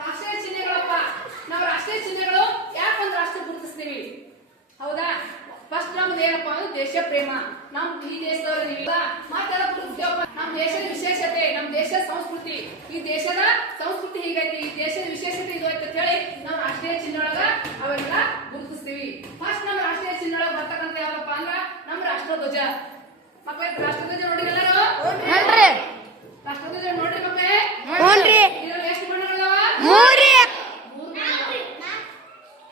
ರಾಷ್ಟ್ರೀಯ ಚಿಹ್ನೆಗಳಪ್ಪ. ನಾವು ರಾಷ್ಟ್ರೀಯ ಚಿಹ್ನೆಗಳು ಯಾಕೊಂದು ರಾಷ್ಟ್ರ ಗುರುತಿಸ್ತೀವಿ ಹೌದಾ? ಫಸ್ಟ್ ನಮ್ದು ಏನಪ್ಪಾ ಅಂದ್ರೆ ದೇಶ ಪ್ರೇಮ. ನಮ್ ಈ ದೇಶದವರು ಮಾತೆಲ್ಲ ಗುರುತಿಸ್ತೇವಪ್ಪ. ನಮ್ ದೇಶದ ವಿಶೇಷತೆ, ನಮ್ ದೇಶದ ಸಂಸ್ಕೃತಿ, ಈ ದೇಶದ ಸಂಸ್ಕೃತಿ ಹೀಗೈತಿ, ಈ ದೇಶದ ವಿಶೇಷತೆ ಇದು ಅಂತ ಹೇಳಿ ನಾವು ರಾಷ್ಟ್ರೀಯ ಚಿಹ್ನೆಯೊಳಗ ಅವೆಲ್ಲ ಗುರುತಿಸ್ತೀವಿ. ಫಸ್ಟ್ ನಮ್ಮ ರಾಷ್ಟ್ರೀಯ ಚಿಹ್ನೆಯೊಳಗ ಬರ್ತಕ್ಕಂಥ ಯಾವಪ್ಪ ಅಂದ್ರ ನಮ್ಮ ರಾಷ್ಟ್ರಧ್ವಜ. ಮಕ್ಕಳೇ ರಾಷ್ಟ್ರಧ್ವಜ ನೋಡಿರಿ ಎಲ್ಲರೂ? ರಾಷ್ಟ್ರಧ್ವಜ ನೋಡ್ರಿ ಮಕ್ಕಳೇ. ಇದ್ರಲ್ಲಿ ಎಷ್ಟು ಬಣ್ಣಗಳಿದಾವ?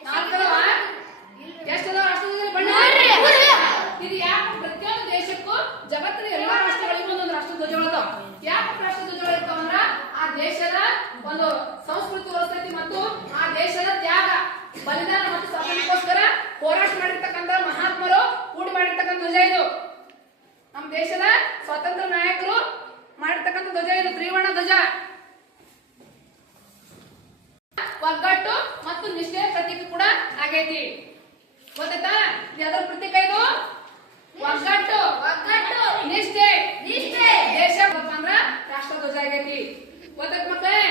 ನಾಲ್ಕದವ? ಎಷ್ಟದ ರಾಷ್ಟ್ರಧ್ವಜ ಬಣ್ಣ? ಇದು ಯಾಕೆ ಪ್ರತಿಯೊಂದು ದೇಶಕ್ಕೂ ಜಗತ್ತಿನ ಎಲ್ಲಾ ರಾಷ್ಟ್ರಗಳಿಗೂ ಒಂದೊಂದು ರಾಷ್ಟ್ರಧ್ವಜಗಳದಾವ. ಯಾಕೆ ರಾಷ್ಟ್ರಧ್ವಜಗಳು ಇರ್ತಾವಂದ್ರ ಆ ದೇಶದ ಒಂದು ಸಂಸ್ಕೃತಿ ವ್ಯವಸ್ಥೆ ಮತ್ತು ಆ ದೇಶದ ತ್ಯಾಗ, ಬಲಿದಾನ ಮತ್ತು ಸ್ವಾತಂತ್ರ್ಯಕ್ಕೋಸ್ಕರ ಹೋರಾಟ ಮಾಡಿರ್ತಕ್ಕಂಥ ಮಹಾತ್ಮರು ಕೂಡಿ ಮಾಡಿರ್ತಕ್ಕಂಥ ಧ್ವಜ ಇದು. ನಮ್ಮ ದೇಶದ ಸ್ವಾತಂತ್ರ್ಯ ನಾಯಕರು ಮಾಡಿರ್ತಕ್ಕಂಥ ಧ್ವಜ ಇದು, ತ್ರಿವರ್ಣ ಧ್ವಜ. ಒಗ್ಗಟ್ಟು ಮತ್ತು ನಿಷ್ಠೆಯ ಪ್ರತೀಕ ಕೂಡ ಆಗೈತಿ. ಗೊತ್ತಾಯ್ತಾ? ಯಾವ್ದ್ರ ಪ್ರತೀಕ ಇದು? ಒಗ್ಗಟ್ಟು, ನಿಷ್ಠೆ, ದೇಶ ಅಂದ್ರ ರಾಷ್ಟ್ರಧ್ವಜ ಆಗೈತಿ. ಗೊತ್ತಾಯ್ತು ಮಕ್ಕಳೇ?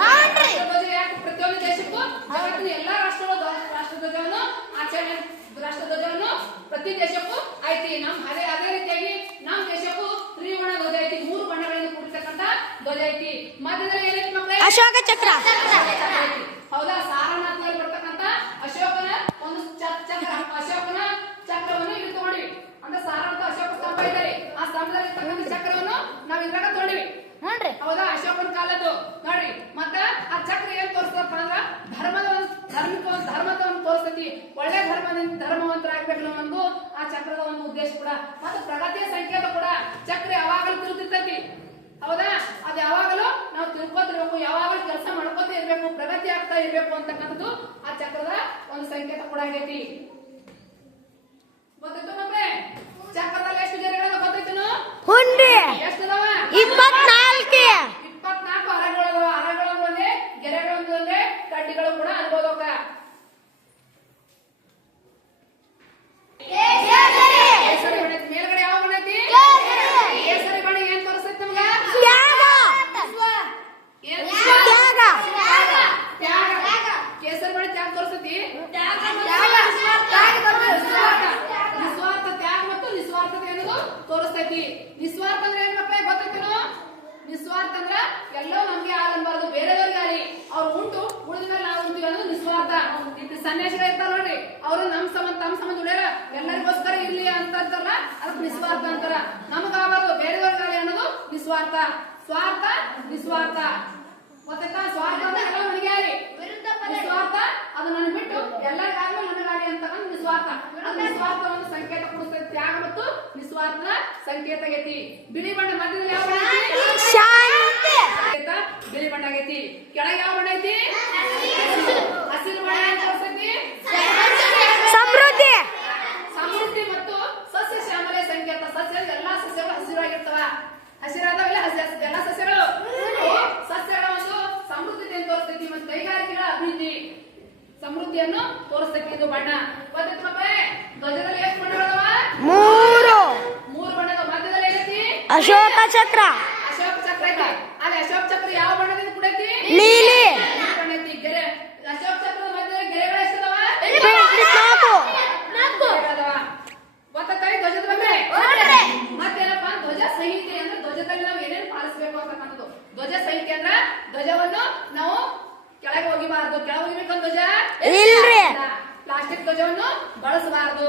ರಾಷ್ಟ್ರಧ್ವಜ ಯಾಕೆ ಪ್ರತಿಯೊಂದು ದೇಶಕ್ಕೂ ಜಗತ್ತಿನ ಎಲ್ಲಾ ರಾಷ್ಟ್ರಧ್ವಜವನ್ನು ಆಚರಣೆ, ರಾಷ್ಟ್ರಧ್ವಜವನ್ನು ಪ್ರತಿ ದೇಶಕ್ಕೂ ಐತಿ. ಅದೇ ರೀತಿಯಾಗಿ ನಮ್ಮ ದೇಶಕ್ಕೂ ತ್ರಿವರ್ಣ ಧ್ವಜ ಐತಿ, 3 ಬಣ್ಣಗಳಿಂದ ಕೂಡಿರ್ತಕ್ಕಂಥ ಧ್ವಜ ಐತಿ. ಮಧ್ಯದಲ್ಲಿ ಏನೈತಿ ಮಕ್ಕಳೇ? ಅಶೋಕ ಚಕ್ರ. ಹೌದಾ? ಸಾರನಾಥ್ನಲ್ಲಿ ಬರ್ತಕ್ಕಂಥ ಅಶೋಕನ ಒಂದು ಚಕ್ರ, ಅಶೋಕನ ಚಕ್ರವನ್ನು ಇಲ್ಲಿ ತಗೊಂಡಿವಿ. ಅಂದ್ರೆ ಸಾರನಾಥ ಅಶೋಕ ಸ್ತಂಭ ಇದೆ, ಆ ಸ್ತಂಭದಲ್ಲಿ ಇರ್ತಕ್ಕಂಥ ಚಕ್ರವನ್ನು ನಾವು ಇದ್ರಾಗ ತಗೊಂಡಿವಿ. ಹೌದಾ? ಅಶೋಕನ ಕಾಲದ್ದು ನೋಡ್ರಿ. ಮತ್ತ ಆ ಚಕ್ರ ಏನ್ ತೋರಿಸ್ತಪ್ಪ ಅಂದ್ರ ಧರ್ಮದ ಒಂದು ತೋರಿಸ್ತೈತಿ. ಒಳ್ಳೆ ಧರ್ಮವಂತರಾಗ್ಬೇಕು ಒಂದು ಆ ಚಕ್ರದ ಒಂದು ಉದ್ದೇಶ ಕೂಡ. ಮತ್ತು ಪ್ರಗತಿಯ ಸಂಕೇತ ಕೂಡ. ಚಕ್ರ ಯಾವಾಗಲೂ ತಿರುಗ್ತಿರ್ತೈತಿ. ಹೌದಾ? ಅದು ಯಾವಾಗಲೂ ನಾವು ತಿಳ್ಕೊತಿರ್ಬೇಕು, ಯಾವಾಗಲೂ ಕೆಲಸ ಮಾಡ್ಕೋತ ಇರ್ಬೇಕು, ಪ್ರಗತಿ ಆಗ್ತಾ ಇರ್ಬೇಕು ಅಂತಕ್ಕಂಥದ್ದು ಆ ಚಕ್ರದ ಒಂದು ಸಂಕೇತ ಕೂಡ ಆಗೈತಿ. ಗೊತ್ತಾಯ್ತು ಮಕ್ಕಳೇ? ಚಕ್ರದಲ್ಲಿ ಎಷ್ಟು ಗೆರೆಗಳ ಗೊತ್ತಾಯ್ತು? ಎಷ್ಟದಾವ? 24 ಅರಗಳದಾವ. ಅರಗಳೊಂದು ಒಂದೇ, ಗೆರೆಗಳೊಂದು ಒಂದೇ, ಕಡ್ಡಿಗಳು ಕೂಡ ಅನ್ಬೋದಕ್ಕ. ಮೇಲ್ಗಡೆ ಯಾವ ಬಣ್ಣ ಐತಿ? ಕೇಸರಿ ಬಣ್ಣ. ಏನ್ ತೋರಿಸ್ತೈತಿ ನಮ್ಗ? ಕೇಸರಿ ಬಣ್ಣ ತ್ಯಾಗ ತೋರಿಸ್ತೈತಿ. ನಿಸ್ವಾರ್ಥ ತ್ಯಾಗ ಮತ್ತು ನಿಸ್ವಾರ್ಥತೆ ಅನ್ನೋದು ತೋರಿಸ್ತೈತಿ. ನಿಸ್ವಾರ್ಥ ಅಂದ್ರೆ ಏನ್ ಮಕ್ಕಳೇ ಗೊತ್ತೈತೇನು? ನಿಸ್ವಾರ್ಥ ಅಂದ್ರ ಎಲ್ಲೋ ನಮ್ಗೆ ಆಗಬಾರ್ದು, ಬೇರೆದವ್ರಿಗೆ ಆಗಲಿ, ಅವ್ರು ಉಂಟು ಉಳಿದ ಮೇಲೆ ನಾವು ಉಂಟು ಅನ್ನೋದು ನಿಸ್ವಾರ್ಥ. ಸನ್ಯಾಸಿಗಳು ಇರ್ತಾರ ನೋಡ್ರಿ, ಅವರು ತಮ್ಮ ಸಂಬಂಧ ಉಳಿಯಾರ ಎಲ್ಲರಿಗೋಸ್ಕರ ಇರ್ಲಿ ಅಂತಂತಾರಲ್ಲ, ಅದಕ್ಕೆ ನಿಸ್ವಾರ್ಥ ಅಂತಾರ. ನಮಗಾಗಬಾರ್ದು, ಬೇರೆದವ್ರಿಗಾಗಲಿ ಅನ್ನೋದು ನಿಸ್ವಾರ್ಥ. ಸ್ವಾರ್ಥ, ನಿಸ್ವಾರ್ಥ. ಗೊತ್ತಾಯ್ತಾ? ಸ್ವಾರ್ಥ ಅಂದ್ರೆ ಎಲ್ಲ ನನಗೆ ಆಗಲಿ, ನಿಸ್ವಾರ್ಥ ಅದು ನನ್ ಬಿಟ್ಟು ಎಲ್ಲರಿಗಾಗ್ಲೂ ನನಗಾಗಲಿ ಅಂತಕ್ಕಂಥ ನಿಸ್ವಾರ್ಥ. ನಿಸ್ವಾರ್ಥ ಒಂದು ಸಂಕೇತ ಕೊಡಿಸ್ತೈತಿ. ತ್ಯಾಗ ಮತ್ತು ನಿಸ್ವಾರ್ಥ ಸಂಕೇತ ಆಗೈತಿ. ಬಿಳಿ ಬಣ್ಣ ಮಧ್ಯದಲ್ಲಿ ಯಾವ ಬಣ್ಣ ಐತಿ? ಬಿಳಿ ಬಣ್ಣ ಆಗೈತಿ. ಕೆಳಗೆ ಯಾವ ಬಣ್ಣ ಐತಿ? ಹಸಿರು ಬಣ್ಣ ತೋರಿಸ್ತೈತಿ. ಸಮೃದ್ಧಿ ಮತ್ತು ಸಸ್ಯ ಶ್ಯಾಮಲೆ ಸಂಕೇತ. ಸಸ್ಯ ಎಲ್ಲಾ ಸಸ್ಯಗಳು ಹಸಿರಾಗಿರ್ತಾವ. ಹಸಿರಾದವೆಲ್ಲ ಎಲ್ಲಾ ಸಸ್ಯಗಳು ಸಸ್ಯಗಳ ಒಂದು ಸಮೃದ್ಧತೆಯನ್ನು ತೋರಿಸ್ತೈತಿ ಮತ್ತು ಕೈಗಾರಿಕೆಗಳ ಅಭಿವೃದ್ಧಿ ಸಮೃದ್ಧಿಯನ್ನು ತೋರಿಸ್ತೈತಿ ಇದು ಬಣ್ಣ. ಗೊತ್ತಾಯ್ತು ಮಕ್ಕಳೇ? ಧ್ವಜದಲ್ಲಿ ಎಷ್ಟು ಬಣ್ಣಗಳವ? 3 ಬಣ್ಣದ. ಮಧ್ಯದಲ್ಲಿ ಏನೈತಿ? ಅಶೋಕ ಚಕ್ರ. ಅಶೋಕ ಚಕ್ರ ಐತಿ. ಅಲ್ಲಿ ಅಶೋಕ ಚಕ್ರ ಯಾವ ಬಣ್ಣದಿಂದ ಕೂಡೈತಿ? ನೀಲಿ ಬಣ್ಣ ಐತಿ. ಗೆರೆ ಅಶೋಕ ಚಕ್ರದ ಮಧ್ಯದಲ್ಲಿ ಗೆರೆಗಳು ಎಷ್ಟದವ? 4 ಗೊತ್ತಾಯ್ತಾ? ಧ್ವಜದ ಬಗ್ಗೆ ಮತ್ತೇನಪ್ಪ? ಧ್ವಜ ಸಂಹಿತೆ ಅಂದ್ರೆ ಧ್ವಜದಲ್ಲಿ ನಾವು ಏನೇನು ಪಾಲಿಸಬೇಕು ಅಂತಕ್ಕಂಥದ್ದು. ಧ್ವಜ ಸಂಹಿತೆ ಅಂದ್ರ ಧ್ವಜವನ್ನು ನಾವು ಕೆಳಗೆ ಹೋಗಿಬಾರ್ದು. ಕೆಳಗೆ ಹೋಗಿಬೇಕಂತ ಧ್ವಜ ಪ್ಲಾಸ್ಟಿಕ್ ಧ್ವಜವನ್ನು ಬಳಸಬಾರದು.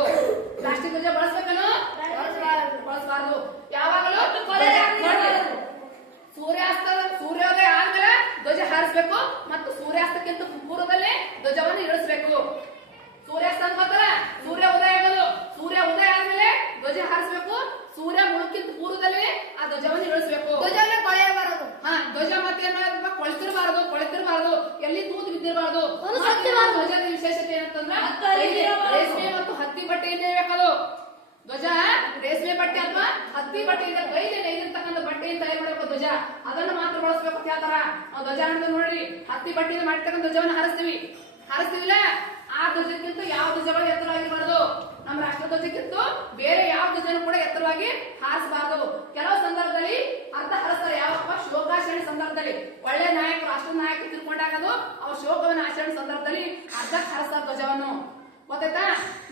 ಪ್ಲಾಸ್ಟಿಕ್ ಧ್ವಜ ಬಳಸಬೇಕನು? ಬಳಸಬಾರದು. ಯಾವಾಗಲೂ ಸೂರ್ಯೋದಯ ಆದ್ಮೇಲೆ ಧ್ವಜ ಹಾರಿಸಬೇಕು ಮತ್ತು ಸೂರ್ಯಾಸ್ತಕ್ಕಿಂತ ಪೂರ್ವದಲ್ಲೇ ಧ್ವಜವನ್ನು ಇಳಿಸಬೇಕು. ಸೂರ್ಯಾಸ್ತ ಅಂತ ಗೊತ್ತಲ್ಲ, ಸೂರ್ಯ ಉದಯ ಆಗೋದು. ಸೂರ್ಯ ಉದಯ ಆದ್ಮೇಲೆ ಧ್ವಜ ಹಾರಿಸಬೇಕು. ಸೂರ್ಯ ಮುಳುಕ್ಕಿಂತ ಪೂರ್ವದಲ್ಲಿ ಆ ಧ್ವಜವನ್ನು ಇಳಿಸಬೇಕು. ಧ್ವಜವನ್ನು ಕೊಳೆಯಬಾರದು. ಧ್ವಜ ಮತ್ತೆ ಕೊಳೆತಿರಬಾರದು, ಎಲ್ಲಿ ತೂತು ಬಿದ್ದಿರಬಾರದು. ಧ್ವಜದ ವಿಶೇಷತೆ ಏನಂತಂದ್ರ ರೇಷ್ಮೆ ಮತ್ತು ಹತ್ತಿ ಬಟ್ಟೆಯಿಂದ ಇರಬೇಕದು. ಧ್ವಜ ರೇಷ್ಮೆ ಬಟ್ಟೆ ಅಥವಾ ಹತ್ತಿ ಬಟ್ಟೆಯಿಂದ ಕೈಲಿ ನೇಯ್ದಿರ್ತಕ್ಕಂಥ ಬಟ್ಟೆಯಿಂದ ತಯಾರು ಮಾಡಬೇಕು ಧ್ವಜ. ಅದನ್ನು ಮಾತ್ರ ಬಳಸಬೇಕು ಅಂತ ಹೇಳ್ತಾರ. ನಾವು ಧ್ವಜ ನೋಡ್ರಿ, ಹತ್ತಿ ಬಟ್ಟೆಯಿಂದ ಮಾಡಿರ್ತಕ್ಕಂಥ ಧ್ವಜವನ್ನು ಹಾರಿಸ್ತೀವಿ. ಹಾರಿಸ್ತೀವಿಲ್ಲ ಆ ಧ್ವಜಕ್ಕಿಂತ ಯಾವ ಧ್ವಜಗಳು ಎತ್ತರವಾಗಿರಬಾರದು. ನಮ್ಮ ರಾಷ್ಟ್ರ ಧ್ವಜಕ್ಕಿಂತ ಬೇರೆ ಯಾವ ಧ್ವಜನೂ ಕೂಡ ಎತ್ತರವಾಗಿ ಹಾರಿಸಬಾರದು. ಕೆಲವು ಸಂದರ್ಭದಲ್ಲಿ ಅರ್ಧ ಹಾರಿಸ್ತಾರೆ. ಯಾವಪ್ಪ ಶೋಕಾಚರಣೆ ಸಂದರ್ಭದಲ್ಲಿ ಒಳ್ಳೆ ನಾಯಕರು ರಾಷ್ಟ್ರ ನಾಯಕರು ತಿಳ್ಕೊಂಡಾಗದು ಅವ್ರ ಶೋಕವನ್ನ ಆಚರಣೆ ಸಂದರ್ಭದಲ್ಲಿ ಅರ್ಧ ಹಾರಿಸ್ತಾರೆ ಧ್ವಜವನ್ನು. ಗೊತ್ತಾಯ್ತಾ?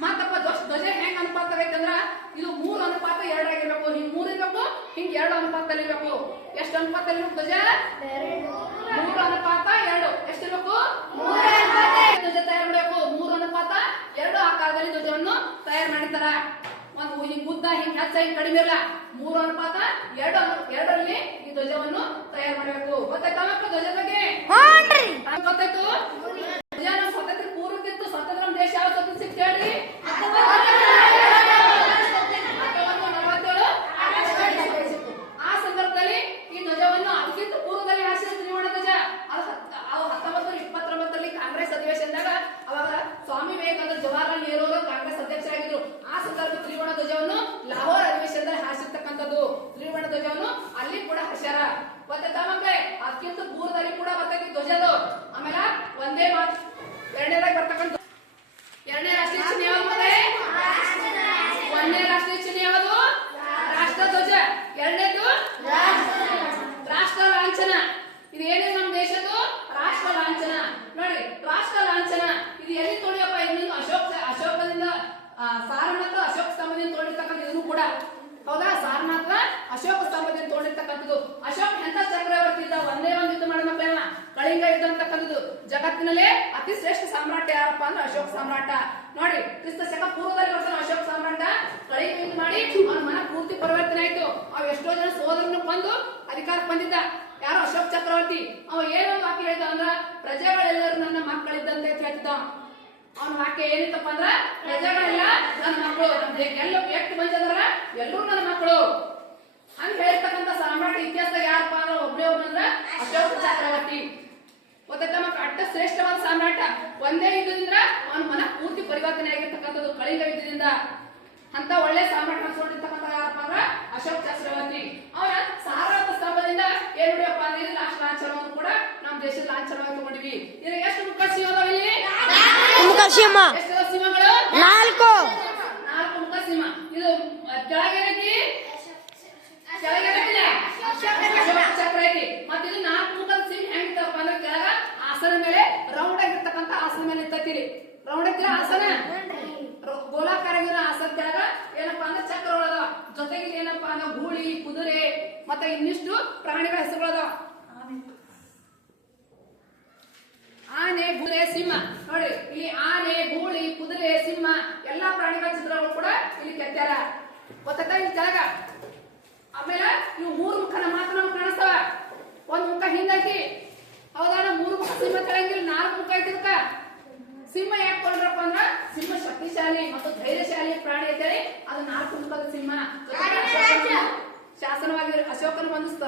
ಮತ್ತಪ್ಪ ಧ್ವಜ ಹೆಂಗ್ ಅನುಪಾತ ಬೇಕಂದ್ರ ಇದು 3:2 ಆಗಿರ್ಬೇಕು. ಹಿಂಗ್ 3 ಇರ್ಬೇಕು, ಹಿಂಗ್ 2 ಅನುಪಾತದಲ್ಲಿ ಇರ್ಬೇಕು. ಎಷ್ಟು ಅನುಪಾತದಲ್ಲಿ ಧ್ವಜ? 3:2. ಎಷ್ಟಿರ್ಬೇಕು? ಧ್ವಜ ತಯಾರು ಮಾಡಬೇಕು. 3:2 ಆಕಾರದಲ್ಲಿ ಧ್ವಜವನ್ನು ತಯಾರು ಮಾಡಿರ್ತಾರ. ಒಂದು ಹಿಂಗ್ ಉದ್ದ ಹಿಂಗ್ ಹೆಚ್ಚ ಹಿಂಗ್ ಕಡಿಮೆ ಇರಲ್ಲ. 3:2 ಈ ಧ್ವಜವನ್ನು ತಯಾರು ಮಾಡಬೇಕು. ಗೊತ್ತಾಯ್ತಾ ಮಕ್ಕಳು ಧ್ವಜ ಬಗ್ಗೆ? ಗೊತ್ತಾಯ್ತು? ಧ್ವಜ ನಮ್ಮ ಸ್ವತಂತ್ರ ಪೂರ್ವಕ್ಕಿತ್ತು. ಸ್ವತಂತ್ರ ನಮ್ಮ ದೇಶ ಯಾವ ಸ್ವತಂತ್ರ ಸಿಕ್ತು ಹೇಳ್ರಿ? 1947 ಆ ಸಂದರ್ಭದಲ್ಲಿ ಈ ಧ್ವಜವನ್ನು ಅದಕ್ಕಿಂತ ಪೂರ್ವದಲ್ಲಿ ಹಾರಿಸಿದ ತ್ರಿವರ್ಣ ಧ್ವಜ. ಅದು 1929 ಕಾಂಗ್ರೆಸ್ ಅಧಿವೇಶನದಾಗ ಅವಾಗ ಸ್ವಾಮಿ ವಿವೇಕಾನಂದ ಜವಾಹರ್ಲಾಲ್ ನೆಹರು ಅವರು ಕಾಂಗ್ರೆಸ್ ಅಧ್ಯಕ್ಷರಾಗಿದ್ರು. ಆ ಸಂದರ್ಭದಲ್ಲಿ ತ್ರಿವರ್ಣ ಧ್ವಜವನ್ನು ಲಾಹೋರ್ ಅಧಿವೇಶನದಲ್ಲಿ ಹಾರಿಸಿರ್ತಕ್ಕಂಥದ್ದು. ತ್ರಿವರ್ಣ ಧ್ವಜವನ್ನು ಅಲ್ಲಿ ಕೂಡ ಹಾರಿಸ್ಯಾರ. ಗೊತ್ತಾಯ್ತಾ ಮಕ್ಕಳೇ? ಅದಕ್ಕಿಂತ ಪೂರ್ವದಲ್ಲಿ ಕೂಡ ಬರ್ತೈತಿ ಧ್ವಜದು. ಆಮೇಲೆ ಒಂದೇ ಮಾತು ಎರಡನೇದಾಗಿ ಬರ್ತಕ್ಕಂಥ ಎರಡನೇ ರಾಷ್ಟ್ರೀಯ ಚಿಹ್ನೆ ಯಾವುದು ಮಕ್ಕಳೇ? ಒಂದನೇ ರಾಷ್ಟ್ರೀಯ ಚಿಹ್ನೆ ಯಾವುದು? ರಾಷ್ಟ್ರ ಧ್ವಜ. ಎರಡನೇದು ರಾಷ್ಟ್ರ ಲಾಂಛನ. ಇದು ಏನಿದೆ ನಮ್ಮ ದೇಶದ್ದು? ರಾಷ್ಟ್ರ ಲಾಂಛನ. ನೋಡಿ ರಾಷ್ಟ್ರ ಲಾಂಛನ ಇದು ಎಲ್ಲಿ ತೋಡಿಯಪ್ಪ? ಇನ್ನೊಂದು ಅಶೋಕದಿಂದ ಸಾರನಾಥ ಅಶೋಕ ಸ್ತಂಭದಿಂದ ತೋಡಿರ್ತಕ್ಕಂಥ ಇದನ್ನು ಕೂಡ ಹೌದಾ? ಸಾರನಾಥ ಅಶೋಕ ಸ್ತಂಭದಿಂದ ತೋಡಿರ್ತಕ್ಕಂಥದ್ದು. ಅಶೋಕ ಎಂತ ಚಕ್ರವರ್ತಿ ಇದ್ದ? ಒಂದೇ ಒಂದು ಯುದ್ಧ ಮಾಡಿದ ಮಕ್ಕಳನ್ನ ಕಳಿಂಗ ಯುದ್ಧ ಅಂತಕ್ಕಂಥದ್ದು. ಜಗತ್ತಿನಲ್ಲೇ ಅತಿ ಶ್ರೇಷ್ಠ ಸಾಮ್ರಾಟ ಯಾರಪ್ಪ ಅಂದ್ರೆ ಅಶೋಕ ಸಾಮ್ರಾಟ. ನೋಡಿ ಕ್ರಿಸ್ತ ಶಕ ಪೂರ್ವದಲ್ಲಿ ಬರ್ತಾನೆ ಅಶೋಕ ಸಾಮ್ರಾಟ. ಕಳಿಂಗ ಯುದ್ಧ ಮಾಡಿ ಅವನ ಮನ ಪೂರ್ತಿ ಪರಿವರ್ತನೆ ಆಯ್ತು. ಅವ್ ಎಷ್ಟೋ ಜನ ಸೋದರನ್ನು ಕೊಂದು ಅಧಿಕಾರಕ್ಕೆ ಬಂದಿದ್ದ. ಯಾರು? ಅಶೋಕ ಚಕ್ರವರ್ತಿ. ಅವ ಏನೋ ವಾಕ್ಯ ಹೇಳ್ದ ಅಂದ್ರ ಪ್ರಜೆಗಳೆಲ್ಲರೂ ನನ್ನ ಮಕ್ಕಳಿದ್ದಂತೆ ಹೇಳ್ತಿದ್ದ. ಅವನ ವಾಕ್ಯ ಏನಿತ್ತಪ್ಪ ಅಂದ್ರ ಪ್ರಜೆಗಳೆಲ್ಲ ನನ್ನ ಮಕ್ಕಳು. ಎಲ್ಲ ಎಷ್ಟು ಮಂದಿ ಅಂದ್ರ ಎಲ್ಲರೂ ನನ್ನ ಮಕ್ಕಳು ಹಂಗ ಹೇಳ್ತಕ್ಕಂಥ ಸಾಮ್ರಾಟ ಇತಿಹಾಸದಾಗ ಯಾರಪ್ಪ ಅಂದ್ರ ಒಬ್ಬನೇ ಒಬ್ಬಂದ್ರ ಅಶೋಕ ಚಕ್ರವರ್ತಿ. ಗೊತ್ತಾಯ್ತಾ ಮಕ್ಕಳು? ಅಟ್ಟ ಶ್ರೇಷ್ಠವಾದ ಸಾಮ್ರಾಟ. ಒಂದೇ ಯುದ್ಧದಿಂದ ಅವನ ಮನ ಪೂರ್ತಿ ಪರಿವರ್ತನೆ ಆಗಿರ್ತಕ್ಕಂಥದ್ದು ಕಳಿಂಗ ಯುದ್ಧದಿಂದ. ಅಂತ ಒಳ್ಳೆ ಸಾಮ್ರಾಟ ಅನ್ಸ್ಕೊಂಡಿರ್ತಕ್ಕಂಥ ಯಾರಪ್ಪ ಅಂದ್ರ ಅಶೋಕ ಚಕ್ರವರ್ತಿ. ಅವನ ಸಾರನಾಥ ಸ್ತಂಭದಿಂದ ಏನ್ ನೋಡಿಯಪ್ಪ ಅಂದ್ರೆ ಇದು ರಾಷ್ಟ್ರ ಲಾಂಛನವನ್ನು ಕೂಡ ನಮ್ಮ ದೇಶದ ಲಾಂಛನವಾಗಿ ತಗೊಂಡಿವಿ. ಇದು ಎಷ್ಟು ಮುಖ ಸಿಂಹ ಇಲ್ಲಿ? ಎಷ್ಟು ಸಿಂಹಗಳು? 4 ಮುಖ ಸಿಂಹ. ಇದು ಕೆಳಗೆ ಚಕ್ರ ಐತಿ. ಮತ್ತೆ ಇದು 4 ಮುಖದ ಸಿಂಹ ಹೆಂಗಿತ್ತಪ್ಪ ಅಂದ್ರೆ ಕೆಳಗ ಆಸನ ಮೇಲೆ ರೌಂಡ್ ಆಗಿರ್ತಕ್ಕಂಥ ಆಸನ ಮೇಲೆ ಇರ್ತೈತಿ. ರೌಂಡ್ ಐತಿಲ್ಲ ಆಸನ, ಗೋಲಾಕಾರ ಆಸನ ಕೆಳಗ ಏನಪ್ಪಾ ಅಂದ್ರೆ ಚಕ್ರ ಒಳದ. ಜೊತೆಗೆ ಏನಪ್ಪಾ ಅಂದ್ರೆ ಗೂಳಿ, ಕುದುರೆ ಮತ್ತೆ ಇನ್ನಿಷ್ಟು ಪ್ರಾಣಿಗಳ ಹೆಸರುಗಳದ. ಆನೆ, ಕುದುರೆ, ಸಿಂಹ. ನೋಡಿ ಇಲ್ಲಿ ಆನೆ, ಗೂಳಿ, ಕುದುರೆ, ಸಿಂಹ ಎಲ್ಲಾ ಪ್ರಾಣಿಗಳ ಚಿತ್ರಗಳು ಕೂಡ ಇಲ್ಲಿ ಕೆತ್ತಾರ. ಗೊತ್ತಾಯ್ತಾ? ಇಲ್ಲಿ ಕೆಳಗ ಆಮೇಲೆ ಇವು 3 ಮುಖನ ಮಾತ್ರ ನಮ್ಗೆ ಕಾಣಿಸ್ತಾವ. ಒಂದ್ ಮುಖ ಹಿಂದೈತಿ ಹೌದಾ? 3 ಮುಖ ಸಿಂಹ ಕೆಳಗಿಲ್ಲ, 4 ಮುಖ ಐತಿ. ಇದಕ್ಕ ಸಿಂಹ ಯಾಕೆ ಕೊಂಡ್ರಪ್ಪ ಅಂದ್ರ ಸಿಂಹ ಶಕ್ತಿಶಾಲಿ ಮತ್ತು ಧೈರ್ಯಶಾಲಿ ಪ್ರಾಣಿ ಅಂತೇಳಿ ಅದು 4 ಮುಖದ ಸಿಂಹ. ಶಾಸನವಾಗಿ ಅಶೋಕನ ಬಂಧಿಸ್ತ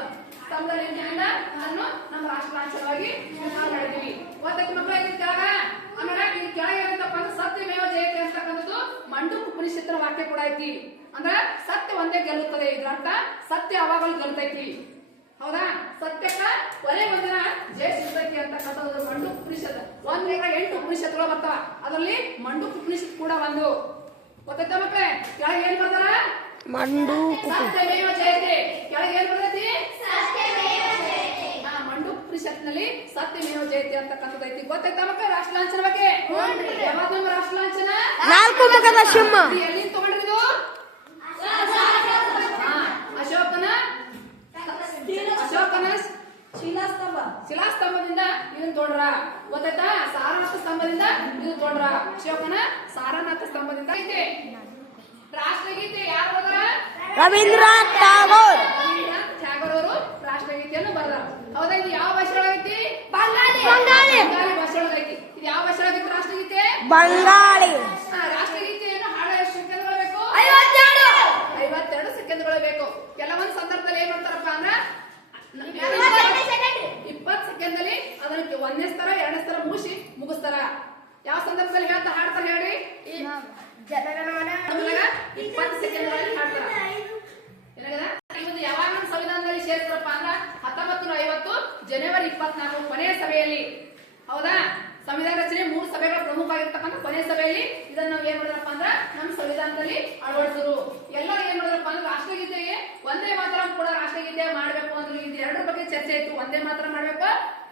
ಸ್ತಂಭದಲ್ಲಿ ಅದನ್ನು ನಮ್ಮ ರಾಷ್ಟ್ರ ಲಾಂಛನವಾಗಿ ಮಾಡಿದೀವಿ. ಗೊತ್ತಾಯ್ತು ಮಕ್ಕಳ? ಇದ್ರ ಕೆಳಗ ಆಮೇಲೆ ಈ ಕೆಳಗೆ ಏನಂತಪ್ಪ ಅಂದ್ರೆ ಸತ್ಯಮೇವ ಜಯತೆ ಅಂತಕ್ಕಂಥದ್ದು ಮಂಡುಕ್ ಉಪನಿಷತ್ತಿನ ವಾಕ್ಯ ಕೂಡ ಐತಿ. ಅಂದ್ರ ಸತ್ಯ ಒಂದೇ ಗೆಲ್ಲುತ್ತದೆ. ಇದ್ರ ಅರ್ಥ ಸತ್ಯ ಯಾವಾಗಲೂ ಗೆಲ್ತೈತಿ. ಹೌದಾ? ಸತ್ಯಕ್ಕ ಕೊನೆ ಒಂದಿನ ಜಯ ಸಿಗ್ತೈತಿ ಅಂತಕ್ಕಂಥದ್ದು ಮಂಡುಕ್ ಉಪನಿಷತ್. 108 ಉಪನಿಷತ್ಗಳು ಬರ್ತಾವ. ಅದರಲ್ಲಿ ಮಂಡುಕ್ ಉಪನಿಷತ್ ಕೂಡ ಒಂದು. ಗೊತ್ತಾಯ್ತಾ ಮಕ್ಕಳೇ? ಕೆಳಗೆ ಏನ್ ಬರ್ತಾರ? ಸತ್ಯಮೇವ ಜಯತೆ. ಕೆಳಗೆ ಏನ್ ಬರ್ತೈತಿ? ಮಂಡುಕ್ ಉಪನಿಷತ್ನಲ್ಲಿ ಸತ್ಯಮೇವ ಜಯತೆ ಅಂತಕ್ಕಂಥದ್ದು ಐತಿ. ಗೊತ್ತಾಯ್ತಾ ಮಕ್ಕಳ? ರಾಷ್ಟ್ರ ಲಾಂಛನ ಬಗ್ಗೆ ಯಾವಾಗ ನಮ್ಮ ರಾಷ್ಟ್ರ ಲಾಂಛನ? 4 ಮುಖದ ಸಿಂಹ. ಎಲ್ಲಿಂದ ತಗೊಂಡ್ರಿದು? ಅಶೋಕನ ಶಿಲಾಸ್ತಂಭದಿಂದ ಇದನ್ನ ತೋಡ್ರ. ಗೊತ್ತಾಯ್ತಾ? ಸಾರನಾಥ ಸ್ತಂಭದಿಂದ ಇದು ತೋಡ್ರ. ಅಶೋಕನ ಸಾರನಾಥ ಸ್ತಂಭದಿಂದ ಐತೆ. ರಾಷ್ಟ್ರಗೀತೆ ಯಾರು ಬರ? ರವೀಂದ್ರನಾಥ್ ಟಾಗೋರ್. ರವೀಂದ್ರನಾಥ್ ಟಾಗೋರ್ ಅವರು ರಾಷ್ಟ್ರಗೀತೆಯನ್ನು ಬರೆದ. ಹೌದಾ? ಇದು ಯಾವ ಭಾಷೆಯೊಳಗೈತಿ? ಬಂಗಾಳಿ ಭಾಷೆಯೊಳಗೈತಿ. ಇದು ಯಾವ ಭಾಷೆಯೊಳಗೈತಿ ರಾಷ್ಟ್ರಗೀತೆ? ಬಂಗಾಳಿ. ರಾಷ್ಟ್ರಗೀತೆಯನ್ನು ಹಾಡೋ ಎಷ್ಟು ಸೆಕೆಂಡ್ಗಳು ಬೇಕು? 52 ಸೆಕೆಂಡ್ಗಳು ಬೇಕು. ಕೆಲವೊಂದು ಸಂದರ್ಭದಲ್ಲಿ ಏನ್ ಮಾಡ್ತಾರಪ್ಪ ಅಂದ್ರ 20 ಸೆಕೆಂಡ್ ಅಲ್ಲಿ ಅದನ್ನ 1ನೇ ಸ್ತರ 2ನೇ ಸ್ತರ ಮುಗಿಸ್ತಾರ. ಯಾವ ಸಂದರ್ಭದಲ್ಲಿ ಹೇಳ್ತಾ ಹಾಡ್ತಾರ ಹೇಳಿ? 20 ಸೆಕೆಂಡ್ಗಳಲ್ಲಿ ಹಾಡ್ತಾರ. ಯಾವಾಗ ಸಂವಿಧಾನದಲ್ಲಿ ಸೇರಿಸ್ತಾರಪ್ಪ ಅಂದ್ರ 1950 ಜನವರಿ 24 ಕೊನೆಯ ಸಭೆಯಲ್ಲಿ. ಹೌದಾ? ಸಂವಿಧಾನ ರಚನೆ 3 ಸಭೆಗಳ ಪ್ರಮುಖವಾಗಿರ್ತಕ್ಕಂಥ ಕೊನೆ ಸಭೆಯಲ್ಲಿ ಇದನ್ನ ನಾವು ಏನ್ ಮಾಡಿದ್ರಪ್ಪ ಅಂದ್ರ ನಮ್ಮ ಸಂವಿಧಾನದಲ್ಲಿ ಅಳವಡಿಸಿದ್ರು. ಎಲ್ಲರೂ ಏನ್ ಮಾಡಿದ್ರಪ್ಪ ಅಂದ್ರೆ ರಾಷ್ಟ್ರಗೀತೆಗೆ ಒಂದೇ ಮಾತ್ರ ಕೂಡ ರಾಷ್ಟ್ರಗೀತೆ ಮಾಡ್ಬೇಕು ಅಂದ್ರೆ ಇದು ಎರಡರ ಬಗ್ಗೆ ಚರ್ಚೆ ಇತ್ತು. ಒಂದೇ ಮಾತ್ರ ಮಾಡ್ಬೇಕು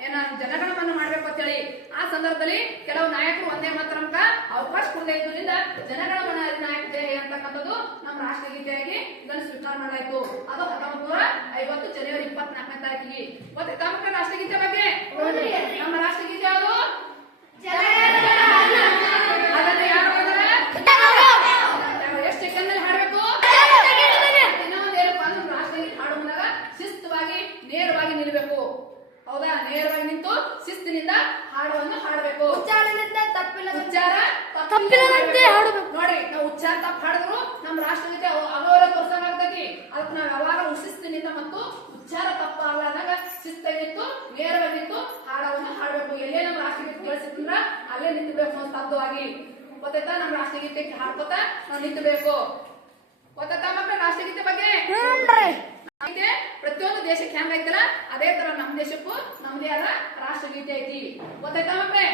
ಏನ ಜನಗಣಮನ ಮಾಡ್ಬೇಕು ಅಂತ ಹೇಳಿ ಆ ಸಂದರ್ಭದಲ್ಲಿ ಕೆಲವು ನಾಯಕರು ಒಂದೇ ಮಾತ್ರಕ್ಕ ಅವಕಾಶ ಕೊಡದೇ ಇದ್ರಿಂದ ಜನಗಣಮನ ಅಧಿನಾಯಕತೆ ಅಂತಕ್ಕಂಥದ್ದು ನಮ್ಮ ರಾಷ್ಟ್ರಗೀತೆಯಾಗಿ ಇದನ್ನು ಸ್ವೀಕಾರ ಮಾಡಲಾಯಿತು. ಅದು 1950 ಜನವರಿ 24ನೇ ತಾರೀಕಿಗೆ. ಮತ್ತೆ ತಮ್ಮ ರಾಷ್ಟ್ರಗೀತೆ ಬಗ್ಗೆ ನಮ್ಮ ರಾಷ್ಟ್ರಗೀತೆ ಯಾವುದು? ಅದನ್ನು ಯಾರು ಎಷ್ಟು ಸೆಕೆಂಡ್ ಹಾಡಬೇಕು? ಇನ್ನೊಂದೇನಪ್ಪ ಅಂದ್ರೆ ರಾಷ್ಟ್ರಗೀತೆ ಹಾಡುವಾಗ ಶಿಸ್ತುವಾಗಿ ನೇರವಾಗಿ ನಿಲ್ಲಬೇಕು. ಹೌದಾ? ನೇರವಾಗಿ ನಿಂತು ಶಿಸ್ತಿನಿಂದ ಹಾಡುವನ್ನು ಹಾಡಬೇಕು. ಉಚ್ಚಾರ ತಪ್ಪಿಲ್ಲದಂತೆ ಹಾಡಬೇಕು. ನೋಡಿ, ನಾವು ಉಚ್ಚಾರ ತಪ್ಪು ಹಾಡಿದ್ರು ನಮ್ಮ ರಾಷ್ಟ್ರಗೀತೆ ಅಗೌರವ ತೋರ್ಸಂಗಾಗ್ತೈತಿ. ಅದಕ್ಕೆ ನಾವು ಯಾವಾಗ ಶಿಸ್ತಿನಿಂದ ಮತ್ತು ಉಚ್ಚಾರ ತಪ್ಪಾಗಲಾದಾಗ ಶಿಸ್ತಾಗಿ ನಿಂತು ನೇರವಾಗಿ ನಿಂತು ಹಾಡವನ್ನು ಹಾಡಬೇಕು. ಎಲ್ಲೇ ನಮ್ಮ ರಾಷ್ಟ್ರಗೀತೆ ಕೇಳಿಸಿದ್ರ ಅಲ್ಲೇ ನಿಂತಬೇಕು ಸ್ತಬ್ಧವಾಗಿ. ಗೊತ್ತಾಯ್ತಾ? ನಮ್ಮ ರಾಷ್ಟ್ರಗೀತೆ ಹಾಡ್ಕೋತಾ ನಾವು ನಿಂತಬೇಕು. ಗೊತ್ತಾಯ್ತಾ ಮಕ್ಕಳ ರಾಷ್ಟ್ರಗೀತೆ ಬಗ್ಗೆ? ಪ್ರತಿಯೊಂದು ದೇಶಕ್ಕೆ ಹೆಂಗ ಐತಲ್ಲ ಅದೇ ತರ ನಮ್ಮ ದೇಶಕ್ಕೂ ನಮ್ದೇ ಆದ ರಾಷ್ಟ್ರಗೀತೆ ಐತಿ. ಗೊತ್ತಾಯ್ತಾ ಮಕ್ಕಳೇ?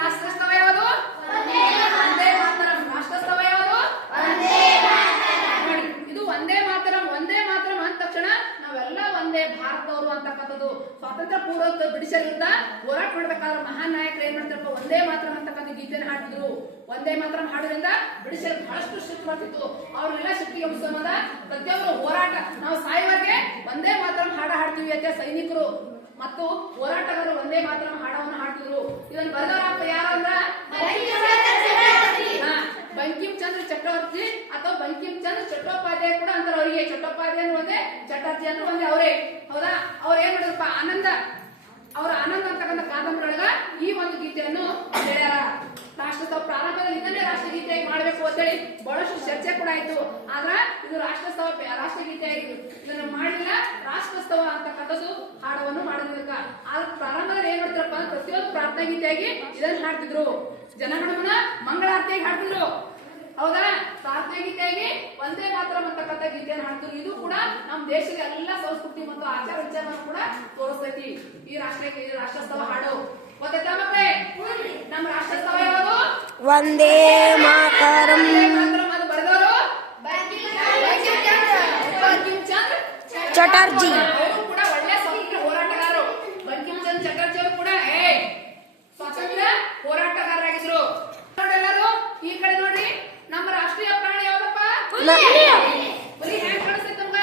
ರಾಷ್ಟ್ರಸ್ತವ ಯಾವುದು? ಒಂದೇ ಮಾತರಂ. ರಾಷ್ಟ್ರಸ್ತವ ಯಾವುದು? ನೋಡಿ, ಇದು ಒಂದೇ ಮಾತರಂ. ಒಂದೇ ಮಾತರಂ ಅಂದ ತಕ್ಷಣ ನಾವೆಲ್ಲ ಒಂದೇ ಭಾರತದವರು ಅಂತಕ್ಕಂಥದ್ದು. ಸ್ವಾತಂತ್ರ್ಯ ಪೂರ್ವ ಬ್ರಿಟಿಷರ್ ವಿರುದ್ಧ ಹೋರಾಟ ಮಾಡ್ಬೇಕಾದ್ರೆ ಮಹಾನ್ ನಾಯಕರು ಏನ್ ಮಾಡ್ತಾರಪ್ಪ ಒಂದೇ ಮಾತರಂ ಅಂತಕ್ಕಂಥ ಗೀತೆಯನ್ನು ಹಾಡಿದ್ರು. ಒಂದೇ ಮಾತರಂ ಹಾಡೋದ್ರಿಂದ ಬ್ರಿಟಿಷರ್ ಬಹಳಷ್ಟು ಶಿಫ್ಟ್ ಮಾಡ್ತಿತ್ತು. ಅವ್ರನ್ನೆಲ್ಲ ಶಿಫ್ಟಿಗೆ ಮುಗಿಸೋದ ಪ್ರತಿಯೊಬ್ಬರು ಹೋರಾಟ ನಾವು ಸಾಯುವವರೆಗೆ ಒಂದೇ ಮಾತರಂ ಹಾಡ್ತೀವಿ ಅಂತ ಸೈನಿಕರು ಮತ್ತು ಹೋರಾಟಗಾರರು ಒಂದೇ ಮಾತರಂ ಹಾಡವನ್ನು ಹಾಡ್ತಿದ್ರು. ಇದನ್ನು ಬರೆದವರಪ್ಪ ಯಾರಂದ್ರ ಬಂಕಿಂ ಚಂದ್ರ ಚಕ್ರವರ್ತಿ ಅಥವಾ ಬಂಕಿಂ ಚಂದ್ರ ಚಟ್ಟೋಪಾಧ್ಯಾಯ ಕೂಡ ಅಂತಾರೆ. ಅವರಿಗೆ ಚಟ್ಟೋಪಾಧ್ಯಾಯ ಒಂದೇ, ಚಟರ್ಜಿ ಅಂದ್ರೆ ಒಂದೇ ಅವರೇ. ಹೌದಾ? ಅವ್ರು ಏನ್ ಮಾಡಿದ್ರಪ್ಪ ಆನಂದ ಅಂತಕ್ಕಂಥ ಕಾದಂಬರಿಯೊಳಗ ಈ ಒಂದು ಗೀತೆಯನ್ನು ಹೇಳ್ಯಾರ. ರಾಷ್ಟ್ರೋತ್ಸವ ಪ್ರಾರಂಭದಲ್ಲಿ ಇದನ್ನೇ ರಾಷ್ಟ್ರಗೀತೆಯಾಗಿ ಮಾಡಬೇಕು ಅಂತೇಳಿ ಬಹಳಷ್ಟು ಚರ್ಚೆ ಕೂಡ ಆಯ್ತು. ಆದ್ರ ಇದು ರಾಷ್ಟ್ರಗೀತೆಯಾಗಿ ಇದನ್ನು ಮಾಡಿಲ್ಲ. ರಾಷ್ಟ್ರೋತ್ಸವ ಅಂತಕ್ಕಂಥದ್ದು ಹಾಡವನ್ನು ಮಾಡೋದಕ್ಕ ಆದ್ರೆ ಪ್ರಾರಂಭದಲ್ಲಿ ಏನ್ ಮಾಡ್ತಾರಪ್ಪ ಅಂದ್ರೆ ಪ್ರತಿಯೊಂದು ಪ್ರಾರ್ಥನಾ ಗೀತೆಯಾಗಿ ಇದನ್ನು ಹಾಡ್ತಿದ್ರು. ಜನಗಣಮನ ಮಂಗಳಾರತಿಯಾಗಿ ಹಾಡ್ತಿದ್ರು. ಹೌದಾ? ಪ್ರಾರ್ಥನಾ ಗೀತೆಯಾಗಿ ಒಂದೇ ಮಾತ್ರ ಅಂತಕ್ಕಂಥ ಗೀತೆಯನ್ನು ಹಾಡ್ತಿದ್ರು. ಇದು ಕೂಡ ನಮ್ಮ ದೇಶದ ಎಲ್ಲ ಸಂಸ್ಕೃತಿ ಮತ್ತು ಆಚಾರ ವಿಚಾರವನ್ನು ಕೂಡ ತೋರಿಸ್ತೈತಿ ಈ ರಾಷ್ಟ್ರೋತ್ಸವ ಹಾಡು. ಗೊತ್ತಾಯ್ತಾ ಮಕ್ಕಳೇ? ನಮ್ಮ ರಾಷ್ಟ್ರೋತ್ಸವ ಯಾವುದು? ವಂದೇ ಮಾತರಂ. ಅದು ಬರೆದವರು ಬಂಕಿಂ ಚಂದ್ರ ಚಟರ್ಜಿ. ಅವರು ಕೂಡ ಒಳ್ಳೆ ಸ್ವಾತಂತ್ರ್ಯ ಹೋರಾಟಗಾರರು. ಬಂಕಿಂ ಚಂದ್ರ ಚಟರ್ಜಿ ಅವರು ಕೂಡ ಸ್ವಾತಂತ್ರ್ಯ ಹೋರಾಟಗಾರರಾಗಿದ್ರು. ಎಲ್ಲರೂ ಈ ಕಡೆ ನೋಡಿ, ನಮ್ಮ ರಾಷ್ಟ್ರೀಯ ಪ್ರಾಣಿ ಯಾವ್ದಪ್ಪ? ಹುಲಿ. ಹೆಂಗ್ ಕಾಣಿಸ್ತೈತಿ ನಮ್ಗ?